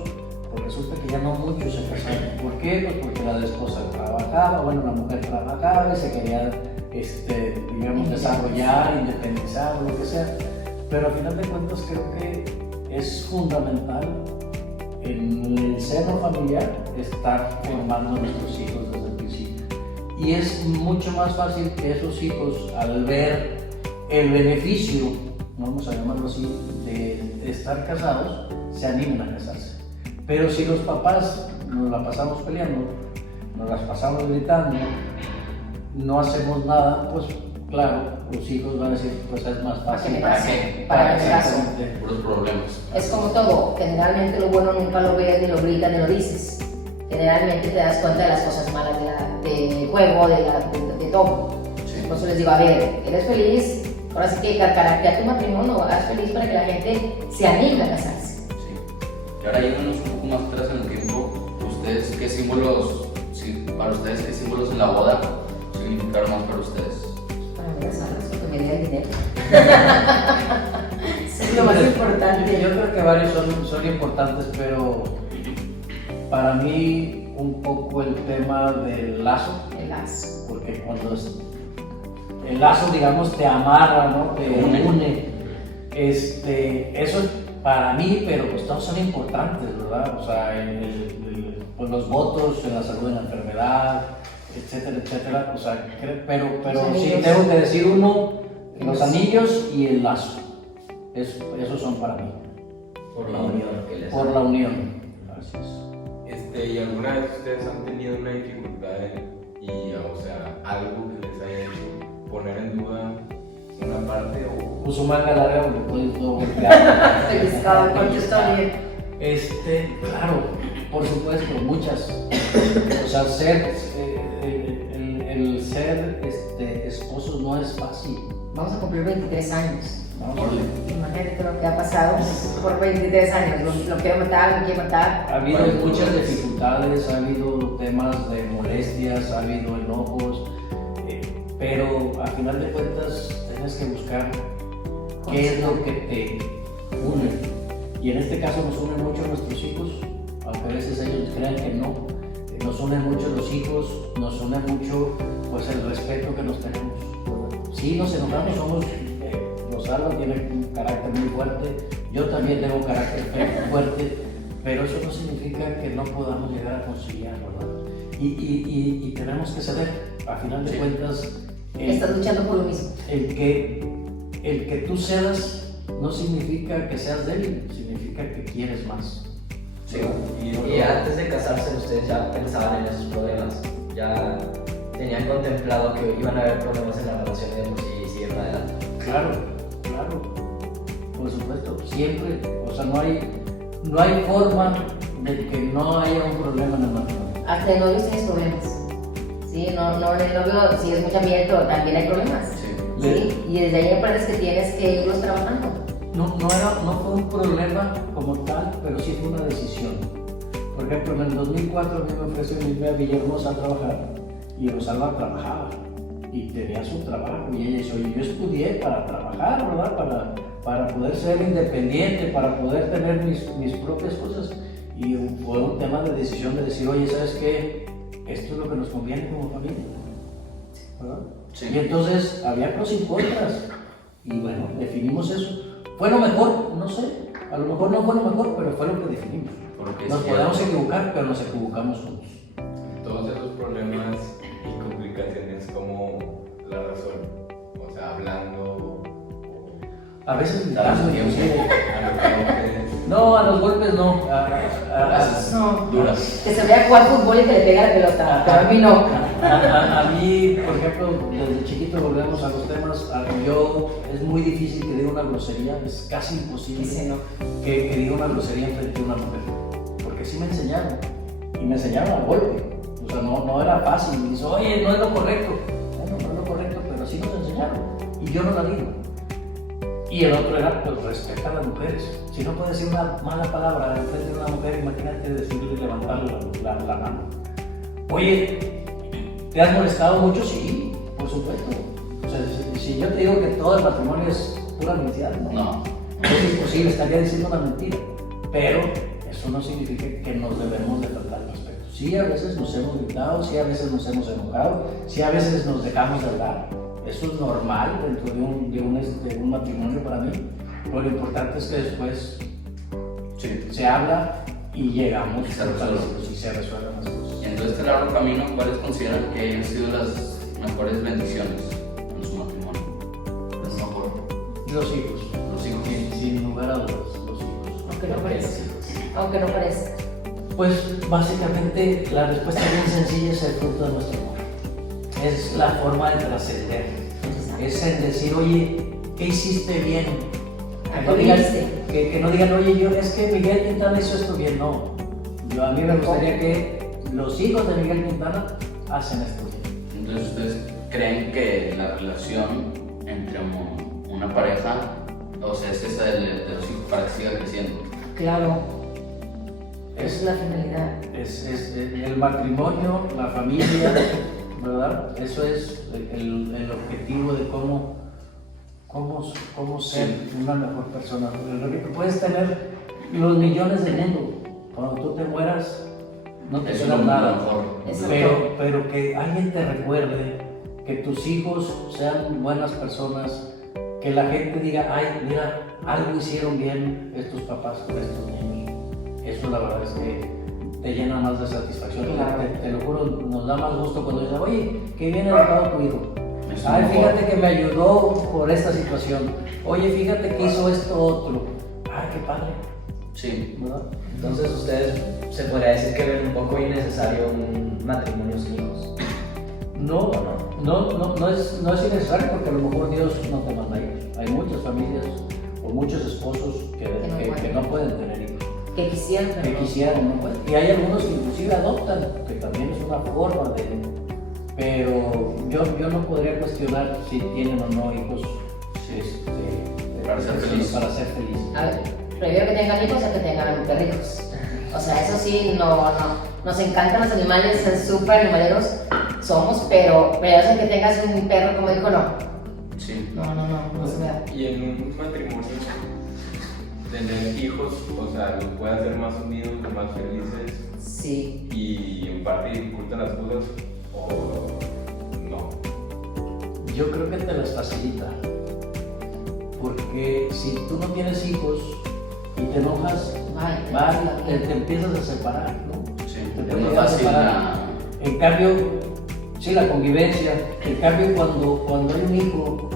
pues resulta que ya no muchos se casaron. ¿Por qué? Pues porque la esposa trabajaba, bueno, la mujer trabajaba y se quería, digamos, desarrollar, independizar, lo que sea. Pero al final de cuentas creo que es fundamental en el seno familiar estar formando a nuestros hijos desde el principio. Y es mucho más fácil que esos hijos, al ver el beneficio, vamos a llamarlo así, de estar casados, se animen a casarse. Pero si los papás nos la pasamos peleando, nos las pasamos gritando, no hacemos nada, pues claro, los hijos van a decir, pues es más fácil. Para el caso. Puros problemas. Es como todo, generalmente lo bueno nunca lo ves, ni lo gritas, ni lo dices. Generalmente te das cuenta de las cosas malas del juego, de todo. Sí. Por eso les digo, a ver, ¿eres feliz? Ahora sí que caracterizar tu matrimonio, haz feliz para que la gente se anime a casarse. Sí. Y ahora yéndonos un poco más atrás en el tiempo, ¿ustedes qué símbolos, para ustedes qué símbolos en la boda significaron más para ustedes? Para mí las arras, porque me diera el dinero. Es lo más importante. Yo creo que varios son importantes, pero para mí un poco el tema del lazo. El lazo. Porque cuando el lazo, digamos, te amarra, ¿no? Te une. Eso es para mí, pero pues todos son importantes, ¿verdad? O sea, pues los votos en la salud, en la enfermedad, etcétera, etcétera. O sea, pero sí tengo que decir uno, los anillos y el lazo. Esos son para mí. Por la unión que les Por la unión. Gracias. ¿Y alguna vez ustedes han tenido una dificultad o sea, algo que les haya hecho poner en duda una parte o...? Puso manga larga porque puedes todo golpear. Feliz, contestó bien. Claro, por supuesto, muchas. O sea, el ser esposos no es fácil. Vamos a cumplir 23 años. ¿No? Imagínate lo que ha pasado por 23 años. Lo quiero matar, lo quiero matar. Ha habido muchas dificultades, ha habido temas de molestias, ha habido enojos, pero a final de cuentas tienes que buscar qué es lo que te une. Y en este caso nos unen mucho nuestros hijos, aunque a veces ellos crean que no. Nos unen mucho los hijos, nos une mucho pues el respeto que nos tenemos. Sí, nos enojamos, Rosalba tiene un carácter muy fuerte, yo también tengo un carácter fuerte, pero eso no significa que no podamos llegar a conciliar, ¿verdad? Y tenemos que ceder, a final de cuentas. Estás luchando por lo mismo. El que tú cedas no significa que seas débil, significa que quieres más. Sí. Y antes de casarse, ustedes ya pensaban en esos problemas, ya tenían contemplado que iban a haber problemas en la relación y siguieron adelante. Claro, por supuesto, siempre, o sea, no hay forma de que no haya un problema en el matrimonio. Hasta en novios tienes problemas. Sí, no, en el novio, si es mucho ambiente, también hay problemas. Sí, y desde ahí aprendes que tienes que irlos trabajando. No fue un problema como tal, pero sí fue una decisión. Por ejemplo, en el 2004 a mí me ofreció irme a Villahermosa a trabajar y Rosalba trabajaba. y tenía su trabajo. Y ella dice, oye, yo estudié para trabajar, ¿verdad? Para poder ser independiente, para poder tener mis propias cosas. Y fue un tema de decisión de decir, oye, ¿sabes qué? Esto es lo que nos conviene como familia, ¿verdad? Sí. Y entonces había pros y contras. Y bueno, definimos eso. ¿Fue lo mejor? No sé. A lo mejor no fue lo mejor, pero fue lo que definimos. Porque Nos sí, podemos equivocar, pero nos equivocamos juntos. Todos esos problemas y complicaciones, ¿cómo la resuelven? O sea, hablando, A veces Damos gritando, tiempo. inclusive. a lo que No, a los golpes no. Gracias. No. Duras. Que se vea jugar fútbol y que le pega la pelota, pero a mí no. A mí, por ejemplo, desde chiquito volvemos a los temas. Es muy difícil que diga una grosería, es casi imposible Ese no. que diga una grosería frente a una mujer. Porque sí me enseñaron. Y me enseñaron a golpe. O sea, no era fácil. Me dice, oye, no es lo correcto. Bueno, no es lo correcto, pero sí nos enseñaron. Y yo no la digo. Y el otro era, pues, respeta a las mujeres. Si no puedes decir una mala palabra frente a una mujer, imagínate decirle, levantarle la mano. Oye, ¿te has molestado mucho? Sí, por supuesto. O sea, si yo te digo que todo el matrimonio es pura mentira, No. es imposible, estaría diciendo una mentira. Pero eso no significa que nos debemos de faltar el respeto. Sí, a veces nos hemos gritado, sí, a veces nos hemos enojado, sí, a veces nos dejamos de hablar. Eso es normal dentro de un matrimonio para mí. Pero lo importante es que después Sí. se habla y llegamos Y se resuelve. y se resuelven las cosas. Y entonces este largo camino, ¿cuáles consideran que hayan sido las mejores bendiciones en su matrimonio? Es mejor. Los hijos, Los hijos. sin lugar a dudas, los hijos. Aunque no parezca. Aunque no parezca. Pues básicamente la respuesta bien sencilla es el fruto de nuestro amor. Es la forma de trascender. Es el decir, oye, ¿qué hiciste bien? Que no digan, que no digan, oye, es que Miguel Quintana hizo esto bien. No. A mí me gustaría que los hijos de Miguel Quintana hacen esto bien. Entonces, ¿ustedes creen que la relación entre una pareja, o sea, es esa de los hijos para que siga creciendo? Claro. Es la finalidad. Es el matrimonio, la familia, ¿verdad? Eso es el objetivo de cómo ser una mejor persona. Puedes tener los millones del mundo. Cuando tú te mueras, no te Eso queda es lo nada. mejor. Exacto. Pero que alguien te recuerde, que tus hijos sean buenas personas, que la gente diga, ay, mira, algo hicieron bien estos papás con estos niños. Eso la verdad es que te llena más de satisfacción. Claro. Te lo juro, nos da más gusto cuando dicen, oye, qué bien educado tu hijo. Es Ay, mejor. fíjate que me ayudó por esta situación. Oye, fíjate que hizo esto otro. Ay, qué padre, Sí. ¿verdad? Entonces ustedes se podría decir que ven un poco innecesario un matrimonio sin hijos. No es innecesario porque a lo mejor Dios no te manda hijos. Hay muchas familias o muchos esposos que no pueden tener hijos. Que quisieran, pero Que no. quisieran, no pueden. Y hay algunos que inclusive adoptan, que también es una forma de... Pero yo no podría cuestionar si tienen o no hijos Para ser feliz. para ser feliz. A ver, prefiero que tengan hijos a que tengan perrijos. O sea, eso sí, no. Nos encantan los animales, son súper animaleros somos, pero eso que tengas un perro como dijo, no. Sí. No se me da. Y en un matrimonio, tener hijos, o sea, los puede hacer más unidos, más felices Sí. y en parte dificulta las cosas o no. Yo creo que te las facilita. Porque si tú no tienes hijos y te enojas, te empiezas a separar, ¿no? Sí. Te Es puedes más llegar a fácil separar. En cambio, sí, la convivencia. En cambio, cuando hay un hijo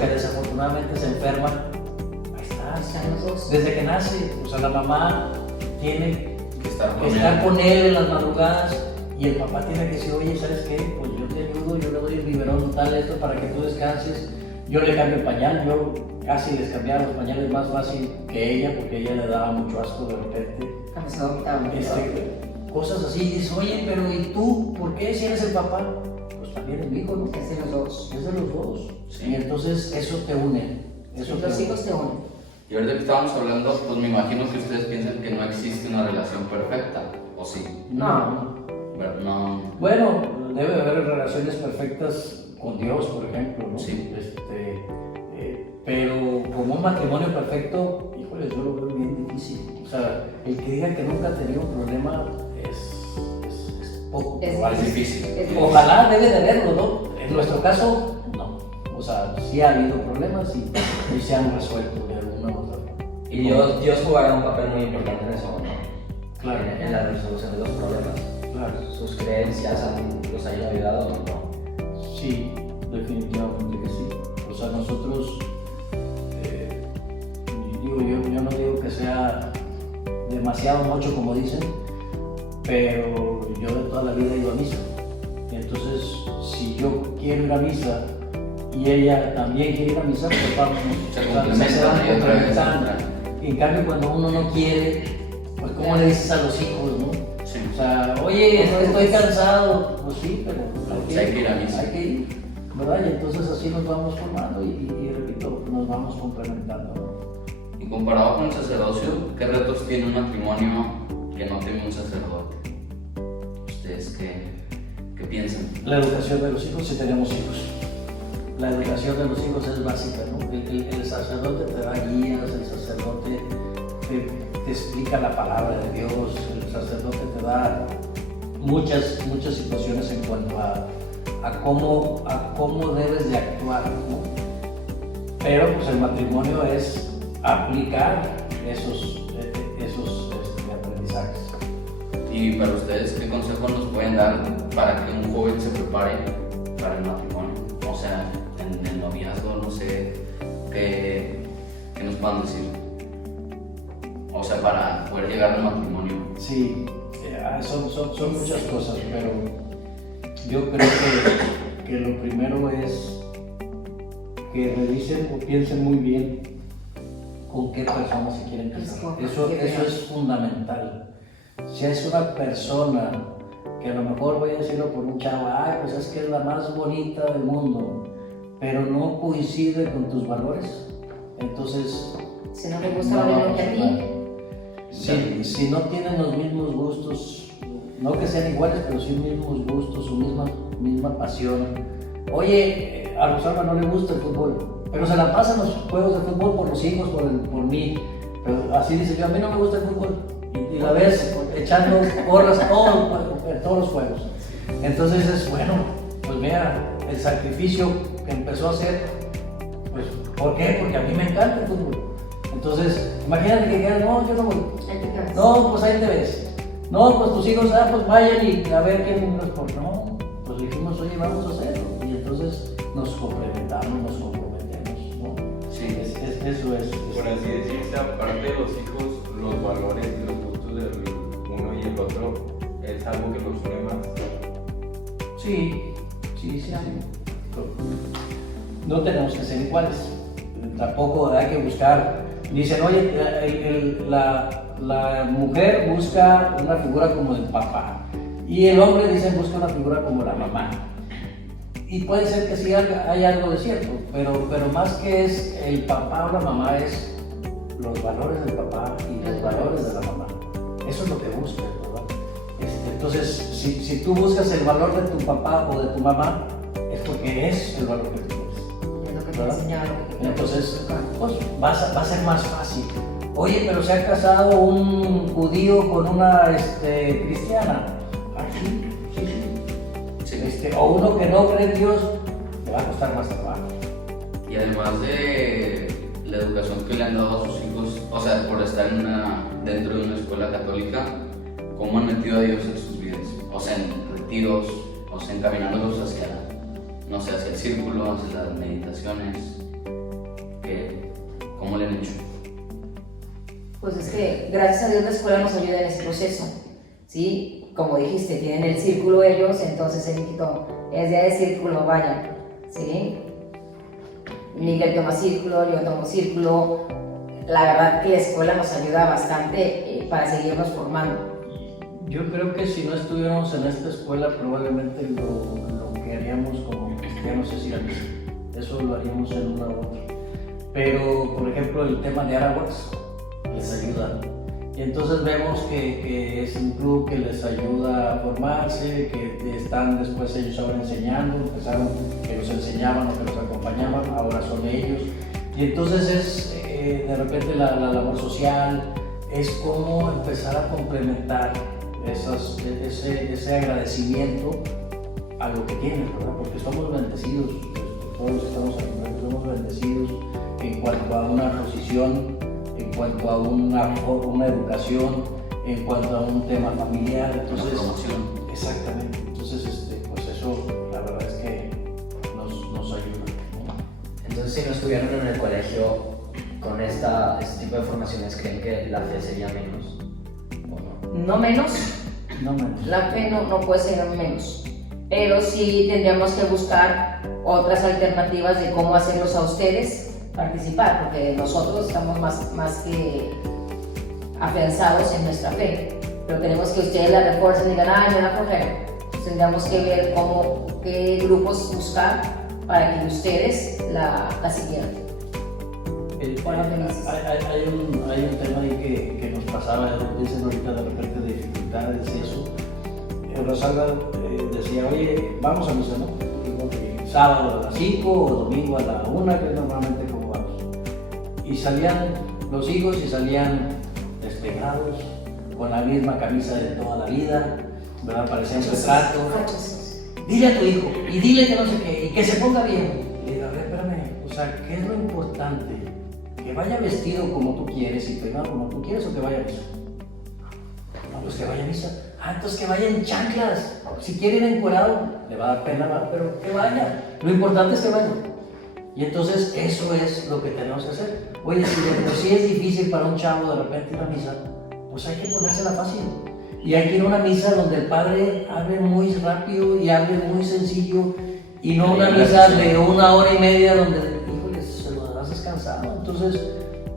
que desafortunadamente se enferma, ahí estás. Están los dos. Desde que nace, o sea, la mamá tiene que estar que con estar él. con él en las madrugadas y el papá tiene que decir, oye, ¿sabes qué? Pues yo te ayudo, yo le doy el biberón tal esto para que tú descanses, yo le cambio el pañal, yo casi les cambiaba los pañales más fácil que ella porque ella le daba mucho asco de repente. Cosas así, y dices, oye, pero ¿y tú? ¿Por qué si eres el papá? Pues también es mi hijo, ¿no? Es de los dos. Es de los dos. Sí. Y entonces eso te une. Eso te Los une. hijos te unen. Y ahorita que estábamos hablando, pues me imagino que ustedes piensan que no existe una relación perfecta, ¿o sí? No. Pero no. Bueno, debe haber relaciones perfectas con Dios, por ejemplo, ¿no? Sí. Pero como un matrimonio perfecto, híjole, yo lo veo bien difícil. O sea, el que diga que nunca ha tenido un problema es poco probable. Es difícil. Ojalá debe de haberlo, ¿no? En nuestro caso, no. O sea, sí ha habido problemas y se han resuelto de alguna u otra forma. Y Dios jugará un papel muy importante en eso, ¿no? Claro. En la resolución de los problemas. Claro. Sus creencias los han ayudado o no. Sí, definitivamente que sí. O sea, nosotros, yo no digo que sea demasiado mucho como dicen, pero yo de toda la vida he ido a misa. Entonces, si yo quiero ir a misa y ella también quiere ir a misa, pues vamos. Se O sea, complementan se van y otra vez complementando. En cambio, cuando uno no quiere, pues ¿cómo le dices a los hijos, no? Sí. O sea, oye, estoy cansado. Pues sí, pero Hay que ir a misa. hay que ir, ¿verdad? Y entonces así nos vamos formando y repito, nos vamos complementando, ¿no? Y comparado con el sacerdocio, ¿qué retos tiene un matrimonio que no tiene un sacerdote? ¿Ustedes qué piensan? La educación de los hijos, si tenemos hijos. La educación de los hijos es básica, ¿no? El sacerdote te da guías, el sacerdote te explica la palabra de Dios, el sacerdote te da muchas situaciones en cuanto a cómo debes de actuar, ¿no? Pero pues el matrimonio es aplicar esos aprendizajes. Y para ustedes, ¿qué consejos nos pueden dar para que un joven se prepare para el matrimonio? O sea, en el noviazgo, no sé, ¿qué nos puedan decir? O sea, para poder llegar al matrimonio. Sí, son muchas cosas, pero yo creo que lo primero es que revisen o piensen muy bien con qué persona se quieren casar. Eso es fundamental. Si es una persona que a lo mejor voy a decirlo por un chavo, ay, pues es que es la más bonita del mundo, pero no coincide con tus valores, entonces Si no le gusta lo mismo que a ti, si no tienen los mismos gustos, no que sean iguales, pero sí mismos gustos, su misma pasión. Oye, a Rosalba no le gusta el fútbol, pero se la pasan los juegos de fútbol por los hijos, por mí. Pero así dice yo, a mí no me gusta el fútbol. Y la ves echando porras todos los juegos. Entonces es bueno, pues mira, el sacrificio que empezó a hacer, pues ¿por qué? Porque a mí me encanta el fútbol. Entonces, imagínate que quieras, no, yo no voy. ahí te quedas. No, pues ahí te ves. No, pues tus hijos, pues vayan y a ver quién nos por. No, pues dijimos, oye, vamos a hacerlo. Y entonces nos complementamos, nos comprometemos, ¿no? Sí. Eso es. Por así decirse, aparte de los hijos, los valores y los gustos del uno y el otro es algo que los une más. Sí. No tenemos que ser iguales. Tampoco hay que buscar. Dicen, oye, la mujer busca una figura como el papá y el hombre dicen busca una figura como la mamá. Y puede ser que sí hay algo de cierto, pero más que es el papá o la mamá es los valores del papá y los valores de la mamá. Eso es lo que buscas, ¿verdad? Entonces, si tú buscas el valor de tu papá o de tu mamá, es porque es el valor que tú tienes. Es lo que te ¿verdad? enseñaron. Entonces, pues va a ser más fácil. Oye, pero se ha casado un judío con una cristiana. Ah, sí. O uno que no cree en Dios, le va a costar más trabajo. Y además de la educación que le han dado a sus hijos, o sea, por estar dentro de una escuela católica, ¿cómo han metido a Dios en sus vidas? O sea, en retiros, o sea, encaminándolos hacia el círculo, hacia las meditaciones. ¿Cómo le han hecho? Pues es que gracias a Dios la escuela nos ayuda en ese proceso, ¿sí? Como dijiste, tienen el círculo ellos, entonces él quitó, es día de círculo, vayan, ¿sí? Miguel toma círculo, yo tomo círculo. La verdad que la escuela nos ayuda bastante para seguirnos formando. Yo creo que si no estuviéramos en esta escuela, probablemente lo que haríamos como cristianos es ir a misa. Eso lo haríamos en una u otra. Pero, por ejemplo, el tema de Araguas les ayuda. Y entonces vemos que es un club que les ayuda a formarse, que están después ellos ahora enseñando, empezaron que los enseñaban o que los acompañaban, ahora son ellos. Y entonces es de repente la labor social, es como empezar a complementar ese agradecimiento a lo que tienen, ¿verdad? Porque somos bendecidos, todos los que estamos aquí, somos bendecidos en cuanto a una posición, en cuanto a una educación, en cuanto a un tema familiar, entonces, promoción. Exactamente, entonces pues eso la verdad es que nos ayuda, ¿no? Entonces, si no estuvieron en el colegio con este tipo de formaciones, ¿creen que la fe sería menos? ¿O no? No menos, No menos. la fe no puede ser menos, pero sí tendríamos que buscar otras alternativas de cómo hacerlos a ustedes participar, porque nosotros estamos más que afianzados en nuestra fe, pero queremos que ustedes la refuercen y digan, ay, no la flojera. Tendríamos que ver qué grupos buscar para que ustedes la siguieran. Bueno, felices. Hay un tema ahí que nos pasaba, dicen ahorita de repente de dificultades y eso. Rosalba decía, oye, vamos a misa, ¿no? Digo que sábado a las 5 o domingo a la 1, que es normalmente como vamos. Y salían los hijos y salían despegados, con la misma camisa de toda la vida, ¿verdad? Parecían retratos. Dile a tu hijo y dile que no sé qué, y que se ponga bien. Le digo, a ver, espérame, o sea, ¿qué es lo importante? ¿Que vaya vestido como tú quieres y peinado como tú quieres o que vaya a misa? No, pues que vaya a misa. Ah, entonces que vaya en chanclas. Si quiere ir encuerado, le va a dar pena, ¿verdad? Pero que vaya. Lo importante es que vaya. Y entonces eso es lo que tenemos que hacer. Oye, si de por sí es difícil para un chavo de repente ir a misa, pues hay que ponérsela fácil. Y hay que ir a una misa donde el padre hable muy rápido y hable muy sencillo, y no una misa de 1 hora y media donde, híjole, se lo das descansado. Entonces,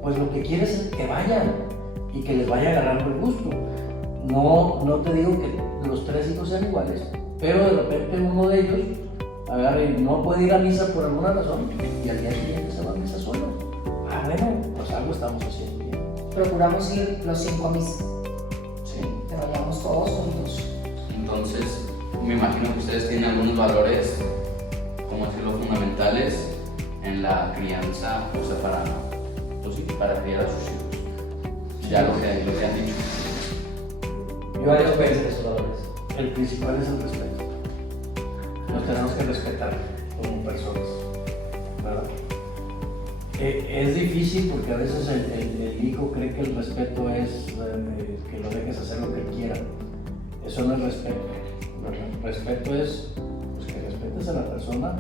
pues lo que quieres es que vayan y que les vaya agarrando el gusto. No te digo que los 3 hijos sean iguales, pero de repente uno de ellos agarra y no puede ir a misa por alguna razón y al día siguiente se va a misa solo. Ah, bueno, pues algo estamos haciendo bien. Procuramos ir los 5 a misa, Sí. que vayamos todos juntos. Entonces, me imagino que ustedes tienen algunos valores, como decirlo, fundamentales en la crianza, o sea, para criar a sus hijos. Ya lo que han dicho. ¿Cuáles pueden ser esos valores? El principal es el respeto. Nos tenemos que respetar como personas, ¿verdad? Es difícil porque a veces el hijo cree que el respeto es que lo dejes hacer lo que quiera. Eso no es respeto, ¿verdad? Respeto es pues, que respetes a la persona,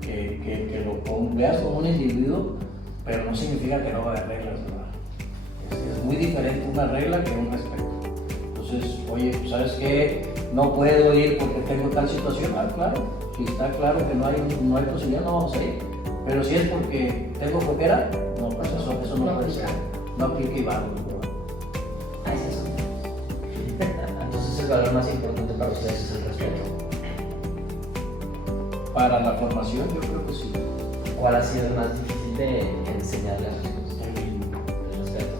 que lo veas como un individuo, pero no significa que no va a haber reglas, ¿verdad? Es muy diferente una regla que un respeto. Entonces, oye, pues, ¿sabes qué? No puedo ir porque tengo tal situación. Ah, claro, si está claro que no hay posibilidad, no vamos a ir. Pero si es porque tengo flojera, no, pues eso no puede ser. No aplica y va, ¿verdad? Ah, ese es otro. Entonces, el valor más importante para ustedes es el respeto. Para la formación, yo creo que sí. ¿Cuál ha sido el más difícil de enseñarle a sus hijos? El mismo. El respeto.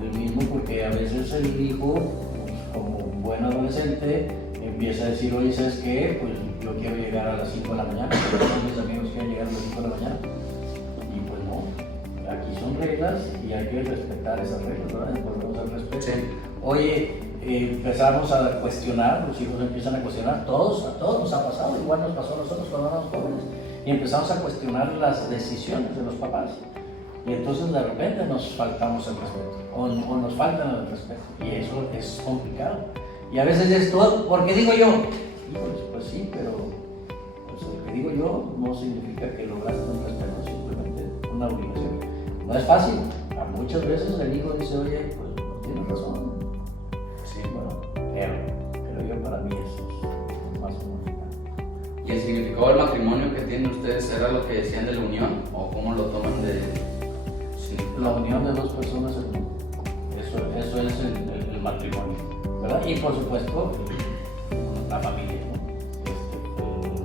El mismo, porque a veces el hijo, pues, como un buen adolescente, empieza a decir, oye, ¿sabes qué? Pues yo quiero llegar a las 5 de la mañana, pero todos mis amigos quieren llegar a las 5 de la mañana. Y pues no, aquí son reglas y hay que respetar esas reglas, ¿verdad? Volvemos al respeto. Sí. Oye, empezamos a cuestionar, los hijos empiezan a cuestionar, a todos nos ha pasado, igual nos pasó a nosotros cuando éramos jóvenes, y empezamos a cuestionar las decisiones de los papás. Y entonces de repente nos faltamos el respeto, o nos faltan el respeto, y eso es complicado. Y a veces es todo, porque digo yo, híjoles, pues sí, pero pues, el que digo yo no significa que lograste un respeto, es simplemente una obligación. No es fácil, muchas veces el hijo dice, oye, pues no tienes razón. Sí, bueno, pero yo para mí es más complicado. ¿Y el significado del matrimonio que tienen ustedes era lo que decían de la unión? ¿O cómo lo toman de...? Sí. La unión de 2 personas es uno. Eso es el matrimonio, ¿verdad? Y por supuesto, la familia, ¿no?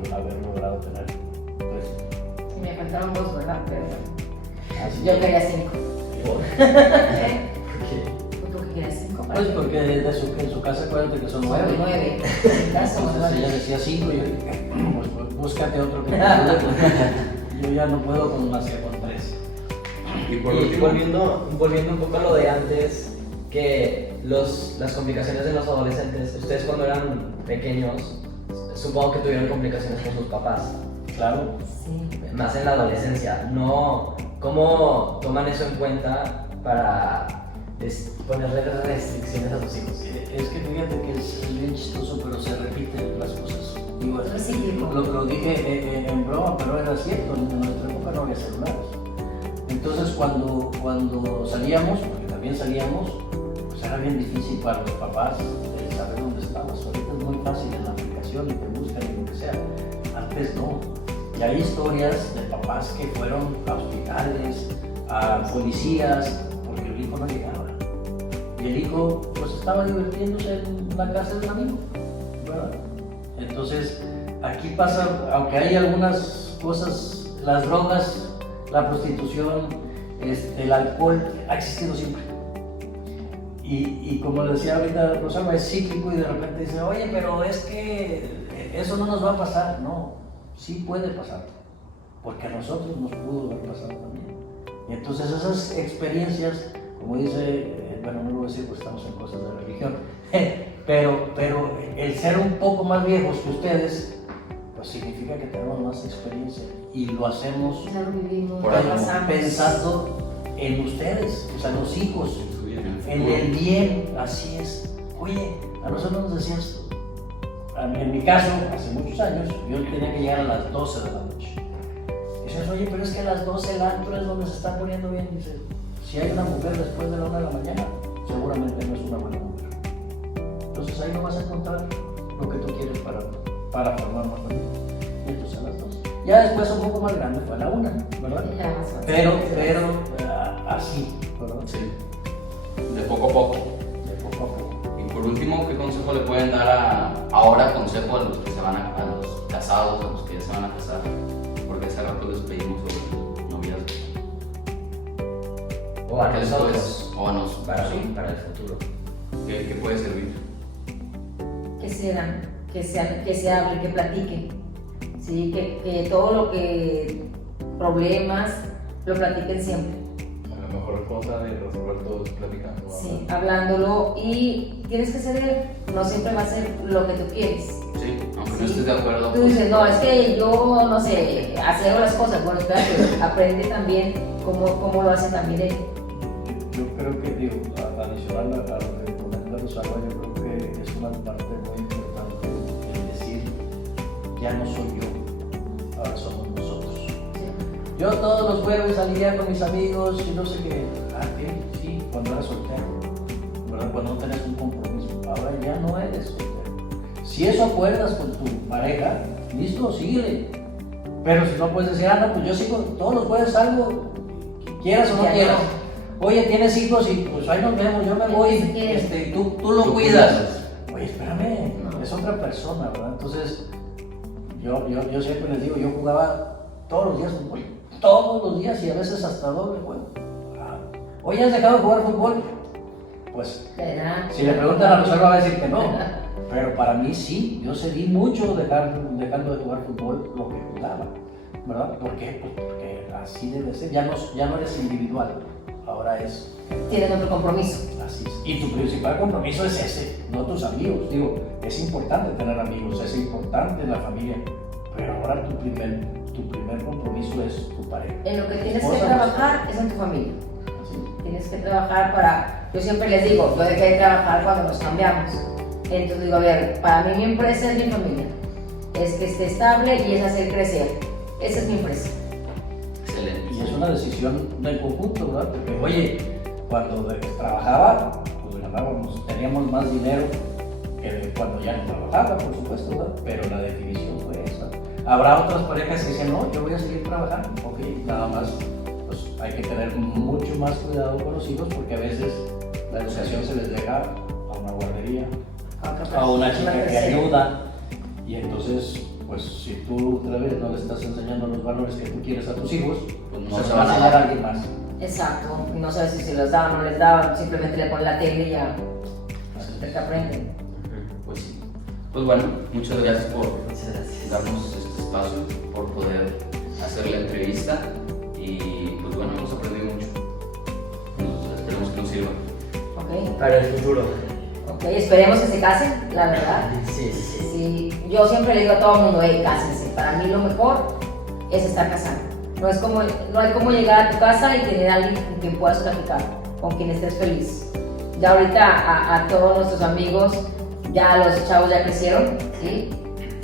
El haber logrado tener 3. Me faltaron 2, ¿verdad? Pero Así yo es. quería 5. ¿Por qué? pues porque en su casa acuérdate que son 9. 9. En casa, Entonces ella decía 5 y yo dije, pues búscate otro que te ayude. Yo ya no puedo con más que con 3. Y por Y último, volviendo un poco a lo de antes, que las complicaciones de los adolescentes, ustedes cuando eran pequeños, supongo que tuvieron complicaciones con sus papás, Claro. Sí. más en la adolescencia. No, ¿cómo toman eso en cuenta para ponerle restricciones a sus hijos? Es que fíjate que es bien chistoso, pero se repiten las cosas. Digo, Sí. lo dije en broma, pero era cierto, en nuestra época no había celulares. Entonces cuando salíamos, porque también salíamos, pues era bien difícil para los papás saber dónde estabas. Ahorita es muy fácil en la aplicación y te buscan y lo que sea. Antes no. Y hay historias de papás que fueron a hospitales, a policías, porque el hijo no llegaba. Y el hijo pues estaba divirtiéndose en la casa de un amigo, ¿verdad? Entonces aquí pasa, aunque hay algunas cosas, las drogas, la prostitución, el alcohol, ha existido siempre. Y como decía ahorita Rosalba, es cíclico y de repente dice, oye, pero es que eso no nos va a pasar. No, sí puede pasar, porque a nosotros nos pudo haber pasado también. Y entonces esas experiencias, como dice, bueno, no lo voy a decir porque estamos en cosas de religión, pero el ser un poco más viejos que ustedes, pues significa que tenemos más experiencia y lo hacemos Ya lo vivimos, Por lo algo, pasamos. pensando en ustedes, o sea, los hijos, en el bien, así es. Oye, a nosotros nos decían esto. En mi caso, hace muchos años, yo tenía que llegar a las 12 de la noche. Y dices, oye, pero es que a las 12 el antro es donde se está poniendo bien. Dice, si hay una mujer después de la 1 de la mañana, seguramente no es una buena mujer. Entonces ahí no vas a encontrar lo que tú quieres para formar una familia. Y entonces a las 12. Ya después, un poco más grande, fue a la 1, ¿verdad? Ya más fácil. Pero así, ¿verdad? Sí. De poco a poco. De poco a poco. Y por último, ¿qué consejo le pueden dar ahora consejo a los que se van a los casados, a los que ya se van a casar? Porque hace rato les pedimos sobre noviazgo. O a ¿Qué les nosotros, puedes- o a nos, para, sí, para el futuro. ¿qué puede servir? Que se hable, que platique. Sí, que todo lo que problemas lo platiquen siempre. la mejor cosa de resolver todo es platicando. Sí, hablándolo y tienes que ceder. No siempre va a ser lo que tú quieres. Sí, aunque no Sí. estés de acuerdo. Tú dices, no, es que yo no sé, hacer las cosas. Bueno, espérate, aprende también cómo lo hace también él. Yo creo que, digo, adicional a lo que comenta Rosalba, yo creo que es una parte muy importante el decir, ya no soy yo, ahora somos nosotros. Yo todos los jueves salía con mis amigos y no sé qué. ¿Qué? Sí, cuando eras soltero, ¿verdad? Cuando no tenías un compromiso. Ahora ya no eres soltero. Si eso acuerdas con tu pareja, listo, síguele. Pero si no puedes decir, no, pues yo sigo, todos los jueves salgo, quieras o no Ya quieras. no. Oye, tienes hijos y pues ahí nos vemos, yo me voy, Si quieres. tú lo Tú cuidas. Oye, espérame, No. es otra persona, ¿verdad? Entonces, yo siempre les digo, yo jugaba todos los días fútbol, todos los días y a veces hasta doble juego. Oye, ¿has dejado de jugar fútbol? Pues, ¿Verdad? si le preguntan a Rosalba va a decir que no, pero para mí sí, yo cedí mucho dejando de jugar fútbol lo que jugaba, ¿verdad? ¿Por qué? Pues porque así debe ser, ya no eres individual, ahora es Tienes otro compromiso. así es. Y tu principal compromiso es ese, no tus amigos. Digo, es importante tener amigos, es importante la familia, pero ahora tu primer compromiso es tu pareja. En lo que tienes que Esposa, trabajar es en tu familia. Así. Tienes que trabajar para... Yo siempre les digo, yo dejé de trabajar cuando nos cambiamos. Entonces digo, a ver, para mí mi empresa es mi familia. Es que esté estable y es hacer crecer. Esa es mi empresa. Excelente. Y es una decisión del conjunto, ¿verdad? Porque, oye, cuando trabajaba, pues teníamos más dinero que cuando ya no trabajaba, por supuesto, ¿verdad? Pero la definición fue esa. Habrá otras parejas que dicen, no, yo voy a seguir trabajando. Ok, nada más, pues hay que tener mucho más cuidado con los hijos porque a veces la educación se les deja a una guardería, a una chica que ayuda. Y entonces, pues si tú otra vez no le estás enseñando los valores que tú quieres a tus hijos, Pues no no se se van a van a enseñar a dar. alguien más. Exacto. Y no sabes si se los daban o no les daban. Simplemente le ponen la tele y ya. de que aprenden. Pues sí. Pues bueno, muchas gracias por Muchas gracias. darnos este espacio, por poder hacer la entrevista y pues bueno, hemos aprendido mucho. Esperemos que nos sirva. ¿Ok? Para el futuro. Ok, esperemos que se casen, la verdad. Sí, sí, sí. Sí, yo siempre le digo a todo el mundo, cásense. Para mí lo mejor es estar casado. No hay como llegar a tu casa y tener a alguien con quien puedas platicar, con quien estés feliz. Ya ahorita a todos nuestros amigos, ya los chavos ya crecieron, ¿sí?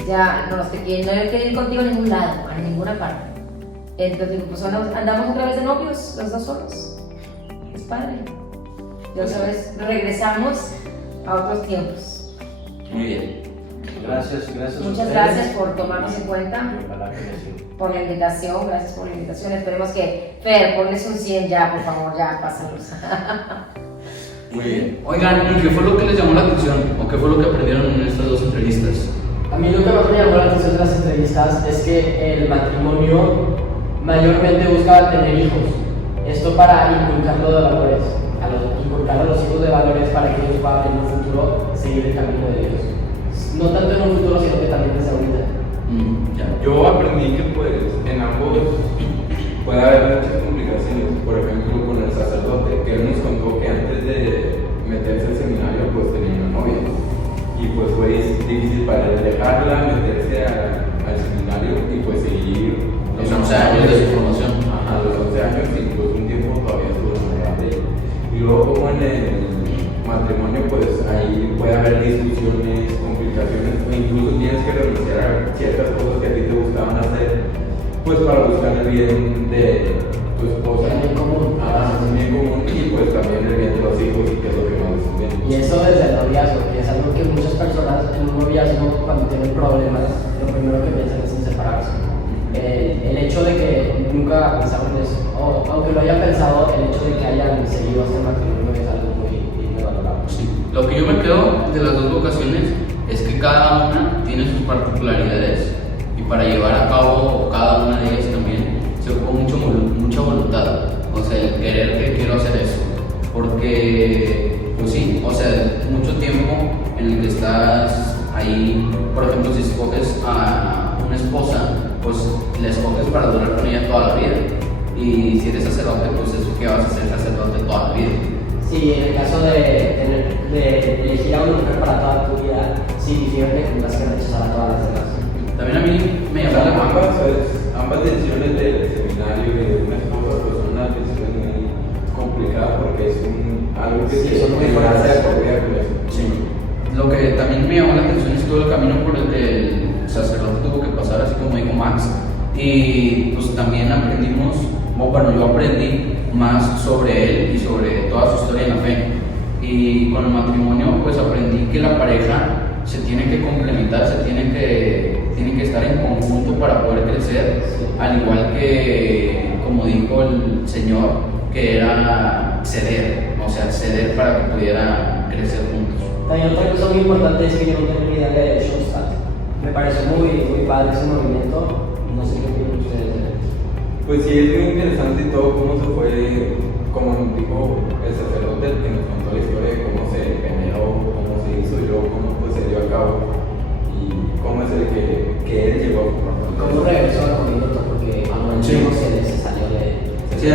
Ya no quieren ir contigo a ningún lado, a ninguna parte. Entonces digo, pues andamos otra vez de novios, los dos solos. Es padre. Ya sabes, regresamos a otros tiempos. Muy bien. Gracias a Muchas ustedes. gracias por tomarnos en cuenta, Ojalá que les sirva. por la invitación, gracias por la invitación. Esperemos que, Fer, ponles un 100 ya, por favor, ya, pásalos. Muy bien. Oigan, ¿y qué fue lo que les llamó la atención? ¿O qué fue lo que aprendieron en estas dos entrevistas? A mí lo que más me llamó la atención de las entrevistas es que el matrimonio mayormente busca tener hijos. Esto para inculcarlo de valores, inculcar a los hijos de valores para que ellos puedan en un futuro seguir el camino de Dios. No tanto en un futuro, sino que también desde ahorita. Ya. Yo aprendí que pues en ambos puede haber muchas complicaciones. Por ejemplo, con el sacerdote, que él nos contó que antes de meterse al seminario pues tenía una novia. Y pues fue difícil para él dejarla, meterse al seminario y pues seguir Los 11 años de su formación. Ajá, los 11 años y pues un tiempo todavía estuvo enamorado de ella. Y luego como en el matrimonio pues ahí puede haber discusiones, complicaciones, o incluso tienes que renunciar a ciertas cosas que a ti te gustaban hacer, pues para buscar el bien de tu esposa. El bien común. Ajá, un bien común y pues también el bien de los hijos y que es lo que más les conviene. Y eso desde el noviazgo, que es algo que muchas personas en un noviazgo, cuando tienen problemas, lo primero que piensan es en separarse. El hecho de que nunca pensaron en eso, o aunque lo hayan pensado, el hecho de que hayan seguido este matrimonio es algo muy valorable. Sí. Lo que yo me quedo de las dos vocaciones es que cada una tiene sus particularidades y para llevar a cabo cada una de ellas también se ocupa mucha voluntad, o sea, el querer que quiero hacer eso, porque pues sí, o sea, mucho tiempo en el que estás ahí, por ejemplo, si escoges a una esposa, pues la escoges para durar con ella toda la vida, y si eres sacerdote, pues es que vas a ser sacerdote toda la vida. Sí, en el caso de elegir a una mujer para toda tu vida, sí, fíjate que tendrás que rechazar a todas las demás. También a mí me O llamó sea, la ambas decisiones del seminario y de una esposa pues son unas decisiones muy complicadas porque es algo que Sí, son muy fuertes. fuertes. Sí. Lo que también me llamó la atención es todo el camino por el que el sacerdote tuvo que pasar, así como dijo Max. Y pues también aprendimos, bueno, yo aprendí más sobre él y sobre toda su historia en la fe. Y con el matrimonio, pues aprendí que la pareja se tiene que complementar, tienen que estar en conjunto para poder crecer, al igual que, como dijo el Señor, que era ceder, o sea, ceder para que pudieran crecer juntos. También otra cosa muy importante es que yo no tengo ni idea de Schoenstatt. Me pareció muy padre ese movimiento. No sé qué opinan ustedes de él. Pues sí, es muy interesante y todo cómo se fue, como nos dijo el sacerdote que nos contó la historia de cómo se generó, cómo se hizo y luego cómo pues, se dio a cabo y cómo es el que él llegó a formar. ¿Cómo regresó al movimiento? Porque a Sí. se salió de... Sí,